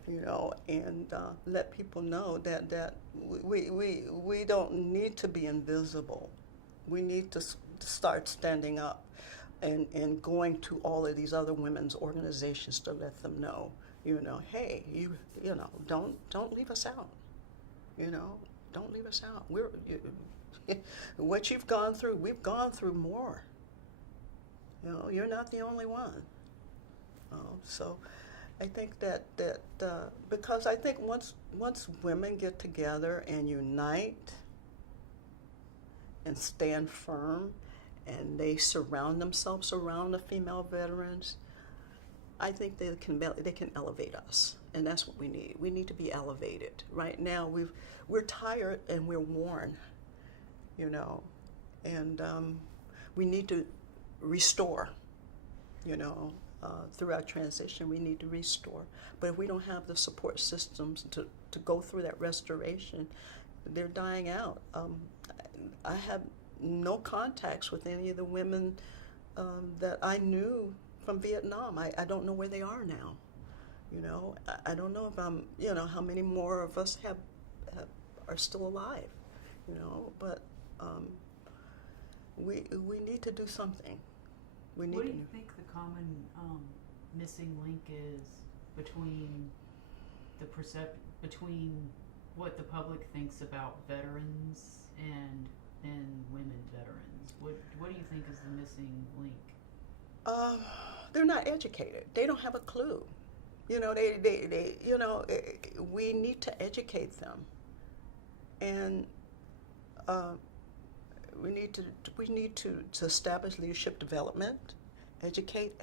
and let people know that we don't need to be invisible. We need to start standing up and going to all of these other women's organizations to let them know, hey, don't leave us out. Don't leave us out. What you've gone through, we've gone through more. You're not the only one. So I think that because I think once women get together and unite and stand firm, and they surround themselves around the female veterans, I think they can elevate us, and that's what we need. We need to be elevated. Right now, we're tired and we're worn, and we need to restore. Through our transition, we need to restore. But if we don't have the support systems to go through that restoration, they're dying out. I have no contacts with any of the women that I knew from Vietnam. I don't know where they are now. I don't know if how many more of us are still alive. But we need to do something. What do you think the common missing link is between between what the public thinks about veterans and women veterans? What do you think is the missing link? They're not educated. They don't have a clue. We need to educate them, and we need to establish leadership development, educate.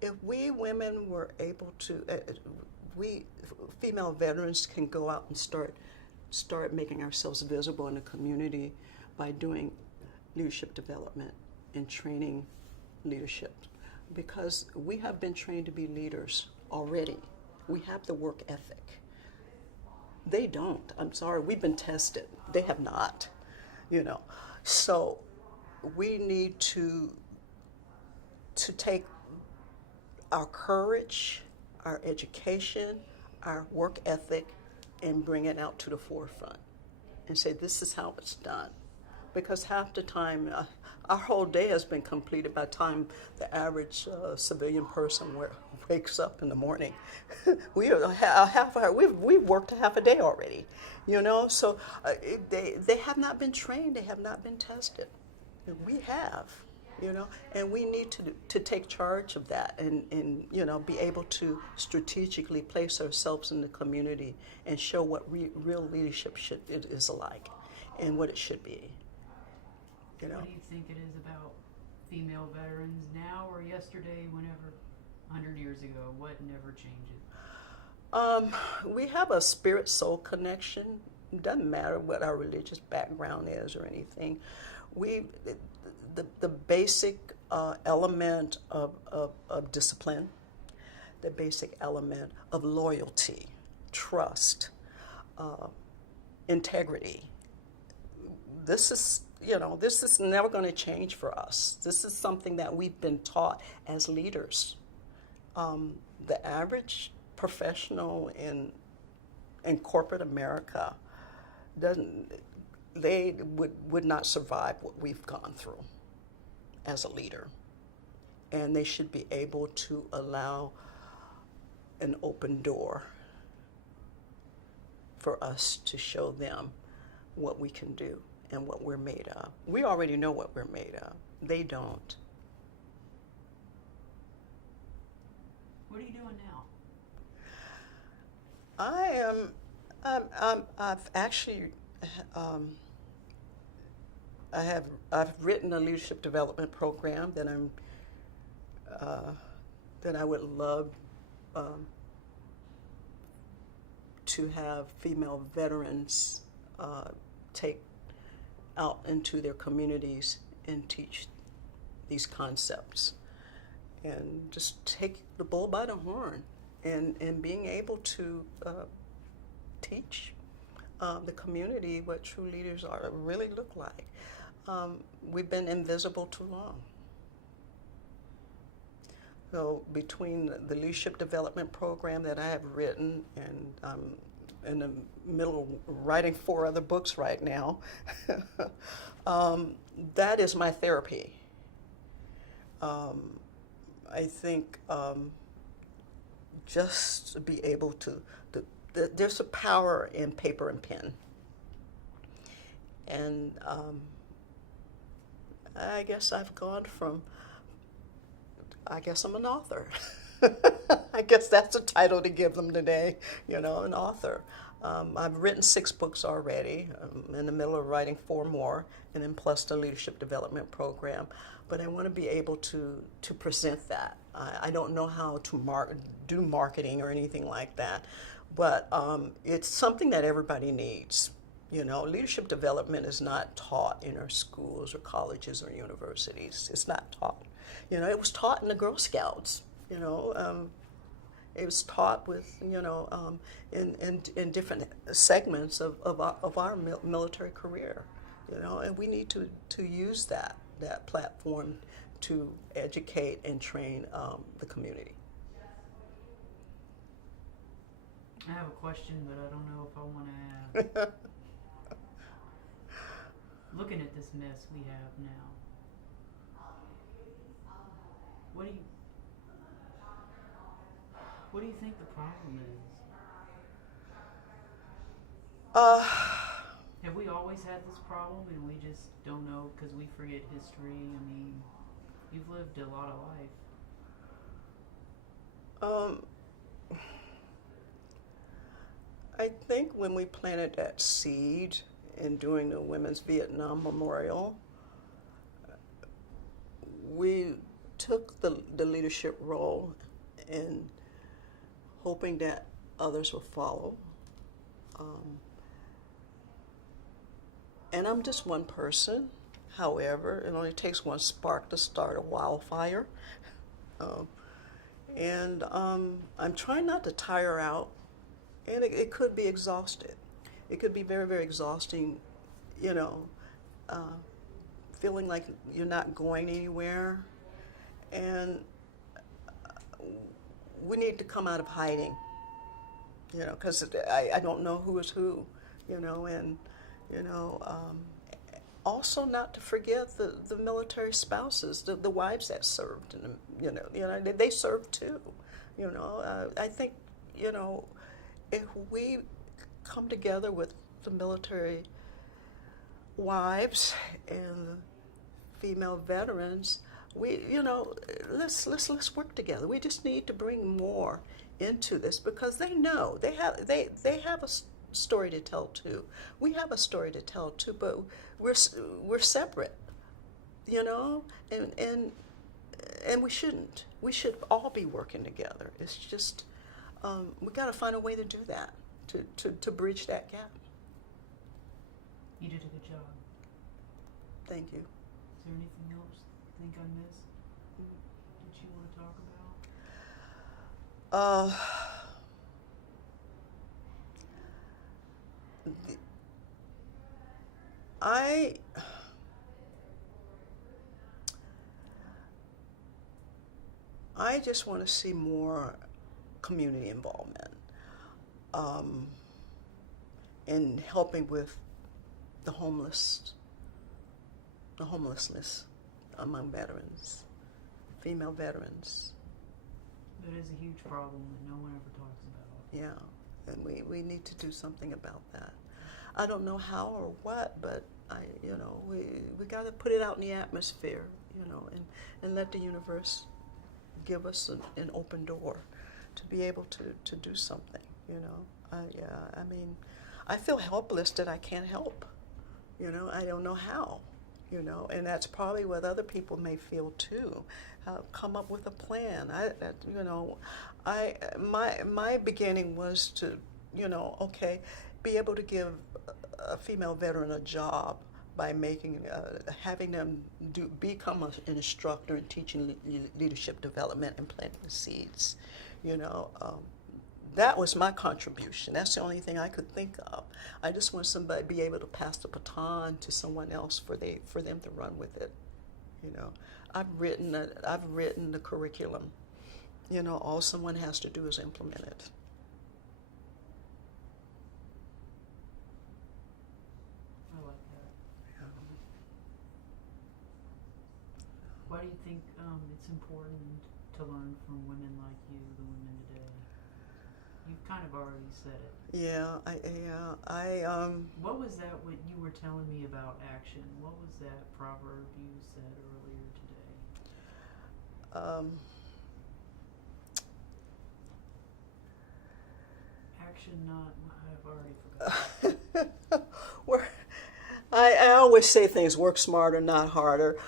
If we women were able to, we female veterans can go out and start making ourselves visible in the community by doing leadership development and training leadership, because we have been trained to be leaders already. We have the work ethic. They don't. I'm sorry, we've been tested. They have not. So we need to take our courage, our education, our work ethic, and bring it out to the forefront and say, this is how it's done. Because half the time, our whole day has been completed by the time the average civilian person wakes up in the morning. We've worked a half a day already, So they have not been trained. They have not been tested. We have, and we need to take charge of that and be able to strategically place ourselves in the community and show what real leadership is like and what it should be. What do you think it is about female veterans now or yesterday, whenever, 100 years ago? What never changes? We have a spirit-soul connection. It doesn't matter what our religious background is or anything. The basic element of discipline, the basic element of loyalty, trust, integrity. This is never going to change for us. This is something that we've been taught as leaders. The average professional in corporate America would not survive what we've gone through as a leader. And they should be able to allow an open door for us to show them what we can do and what we're made of. We already know what we're made of. They don't. What are you doing now? I've written a leadership development program that I would love to have female veterans take out into their communities and teach these concepts, and just take the bull by the horn and being able to teach the community what true leaders really look like. We've been invisible too long. So between the leadership development program that I have written, and I'm in the middle of writing 4 other books right now, that is my therapy. I think just to be able to, there's a power in paper and pen. And I guess I've gone from, I guess I'm an author. I guess that's a title to give them today, an author. I've written 6 books already. I'm in the middle of writing 4 more, and then plus the leadership development program. But I want to be able to present that. I don't know how to do marketing or anything like that, but it's something that everybody needs. Leadership development is not taught in our schools or colleges or universities. It's not taught. It was taught in the Girl Scouts. It was taught with, in different segments of our military career, and we need to use that platform to educate and train the community. I have a question, but I don't know if I want to ask. Looking at this mess we have now, what do you think the problem is? Have we always had this problem and we just don't know because we forget history? I mean, you've lived a lot of life. I think when we planted that seed in doing the Women's Vietnam Memorial, we took the leadership role in hoping that others will follow. And I'm just one person. However, it only takes one spark to start a wildfire. And I'm trying not to tire out, and it could be exhausted. It could be very, very exhausting, feeling like you're not going anywhere. And we need to come out of hiding, because I don't know who is who, and, also not to forget the military spouses, the wives that served, and, they served too, I think, if we come together with the military wives and female veterans, let's work together. We just need to bring more into this because they know they have a story to tell too. We have a story to tell too, but we're separate, and we shouldn't. We should all be working together. It's just we got to find a way to do that, to bridge that gap. You did a good job. Thank you. Is there anything else you think I missed that you want to talk about? I just want to see more community involvement in helping with the homelessness among veterans, female veterans. That is a huge problem that no one ever talks about. Yeah, and we need to do something about that. I don't know how or what, but we got to put it out in the atmosphere, and let the universe give us an open door to be able to do something, I mean, I feel helpless that I can't help, I don't know how, and that's probably what other people may feel too. Come up with a plan. My beginning was to, be able to give a female veteran a job by having them become an instructor and teaching leadership development and planting the seeds. That was my contribution. That's the only thing I could think of. I just want somebody to be able to pass the baton to someone else for them to run with it. I've written the curriculum, You know, all someone has to do is implement it. I like that. Why do you think it's important to learn from women like you, the women today? You've kind of already said it. Yeah, What was that what you were telling me about action? What was that proverb you said earlier today? Action not, I've already forgotten. I always say things, work smarter, not harder.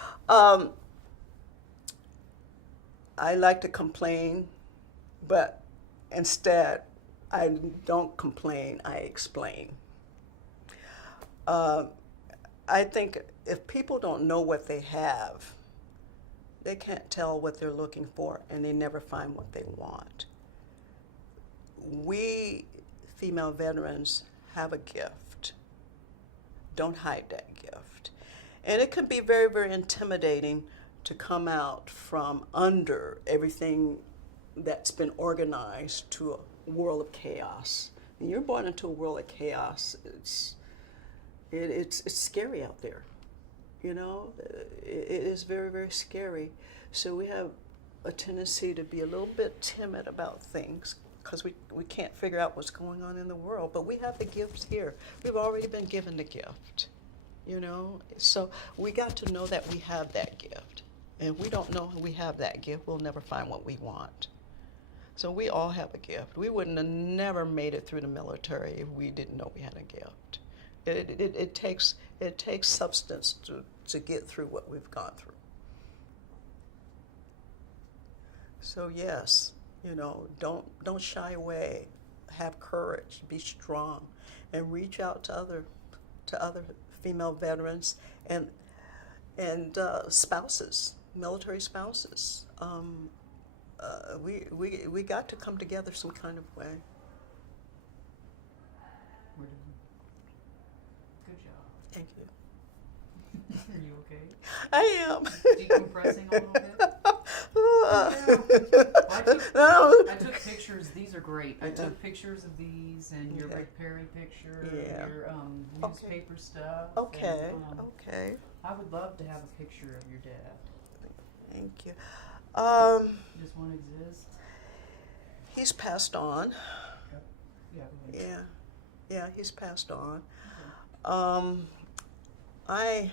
I like to complain, but instead, I don't complain, I explain. I think if people don't know what they have, they can't tell what they're looking for, and they never find what they want. We female veterans have a gift. Don't hide that gift. And it can be very, very intimidating to come out from under everything that's been organized to a world of chaos. When you're born into a world of chaos, it's scary out there. You know, it is very, very scary. So we have a tendency to be a little bit timid about things because we can't figure out what's going on in the world. But we have the gifts here. We've already been given the gift, you know. So we got to know that we have that gift. And if we don't know we have that gift, we'll never find what we want. So we all have a gift. We wouldn't have never made it through the military if we didn't know we had a gift. It takes substance to get through what we've gone through. So yes, you know, don't shy away. Have courage. Be strong, and reach out to other female veterans and spouses, military spouses. We got to come together some kind of way. We're doing good job. Thank you. Are you okay? I am. Decompressing a little bit? No. I took pictures. These are great. I took pictures of these and your Rick Perry picture, your newspaper stuff. Okay. And, Okay. I would love to have a picture of your dad. Thank you. Does one exist? He's passed on. Yeah. Go ahead. Yeah, he's passed on. Okay. I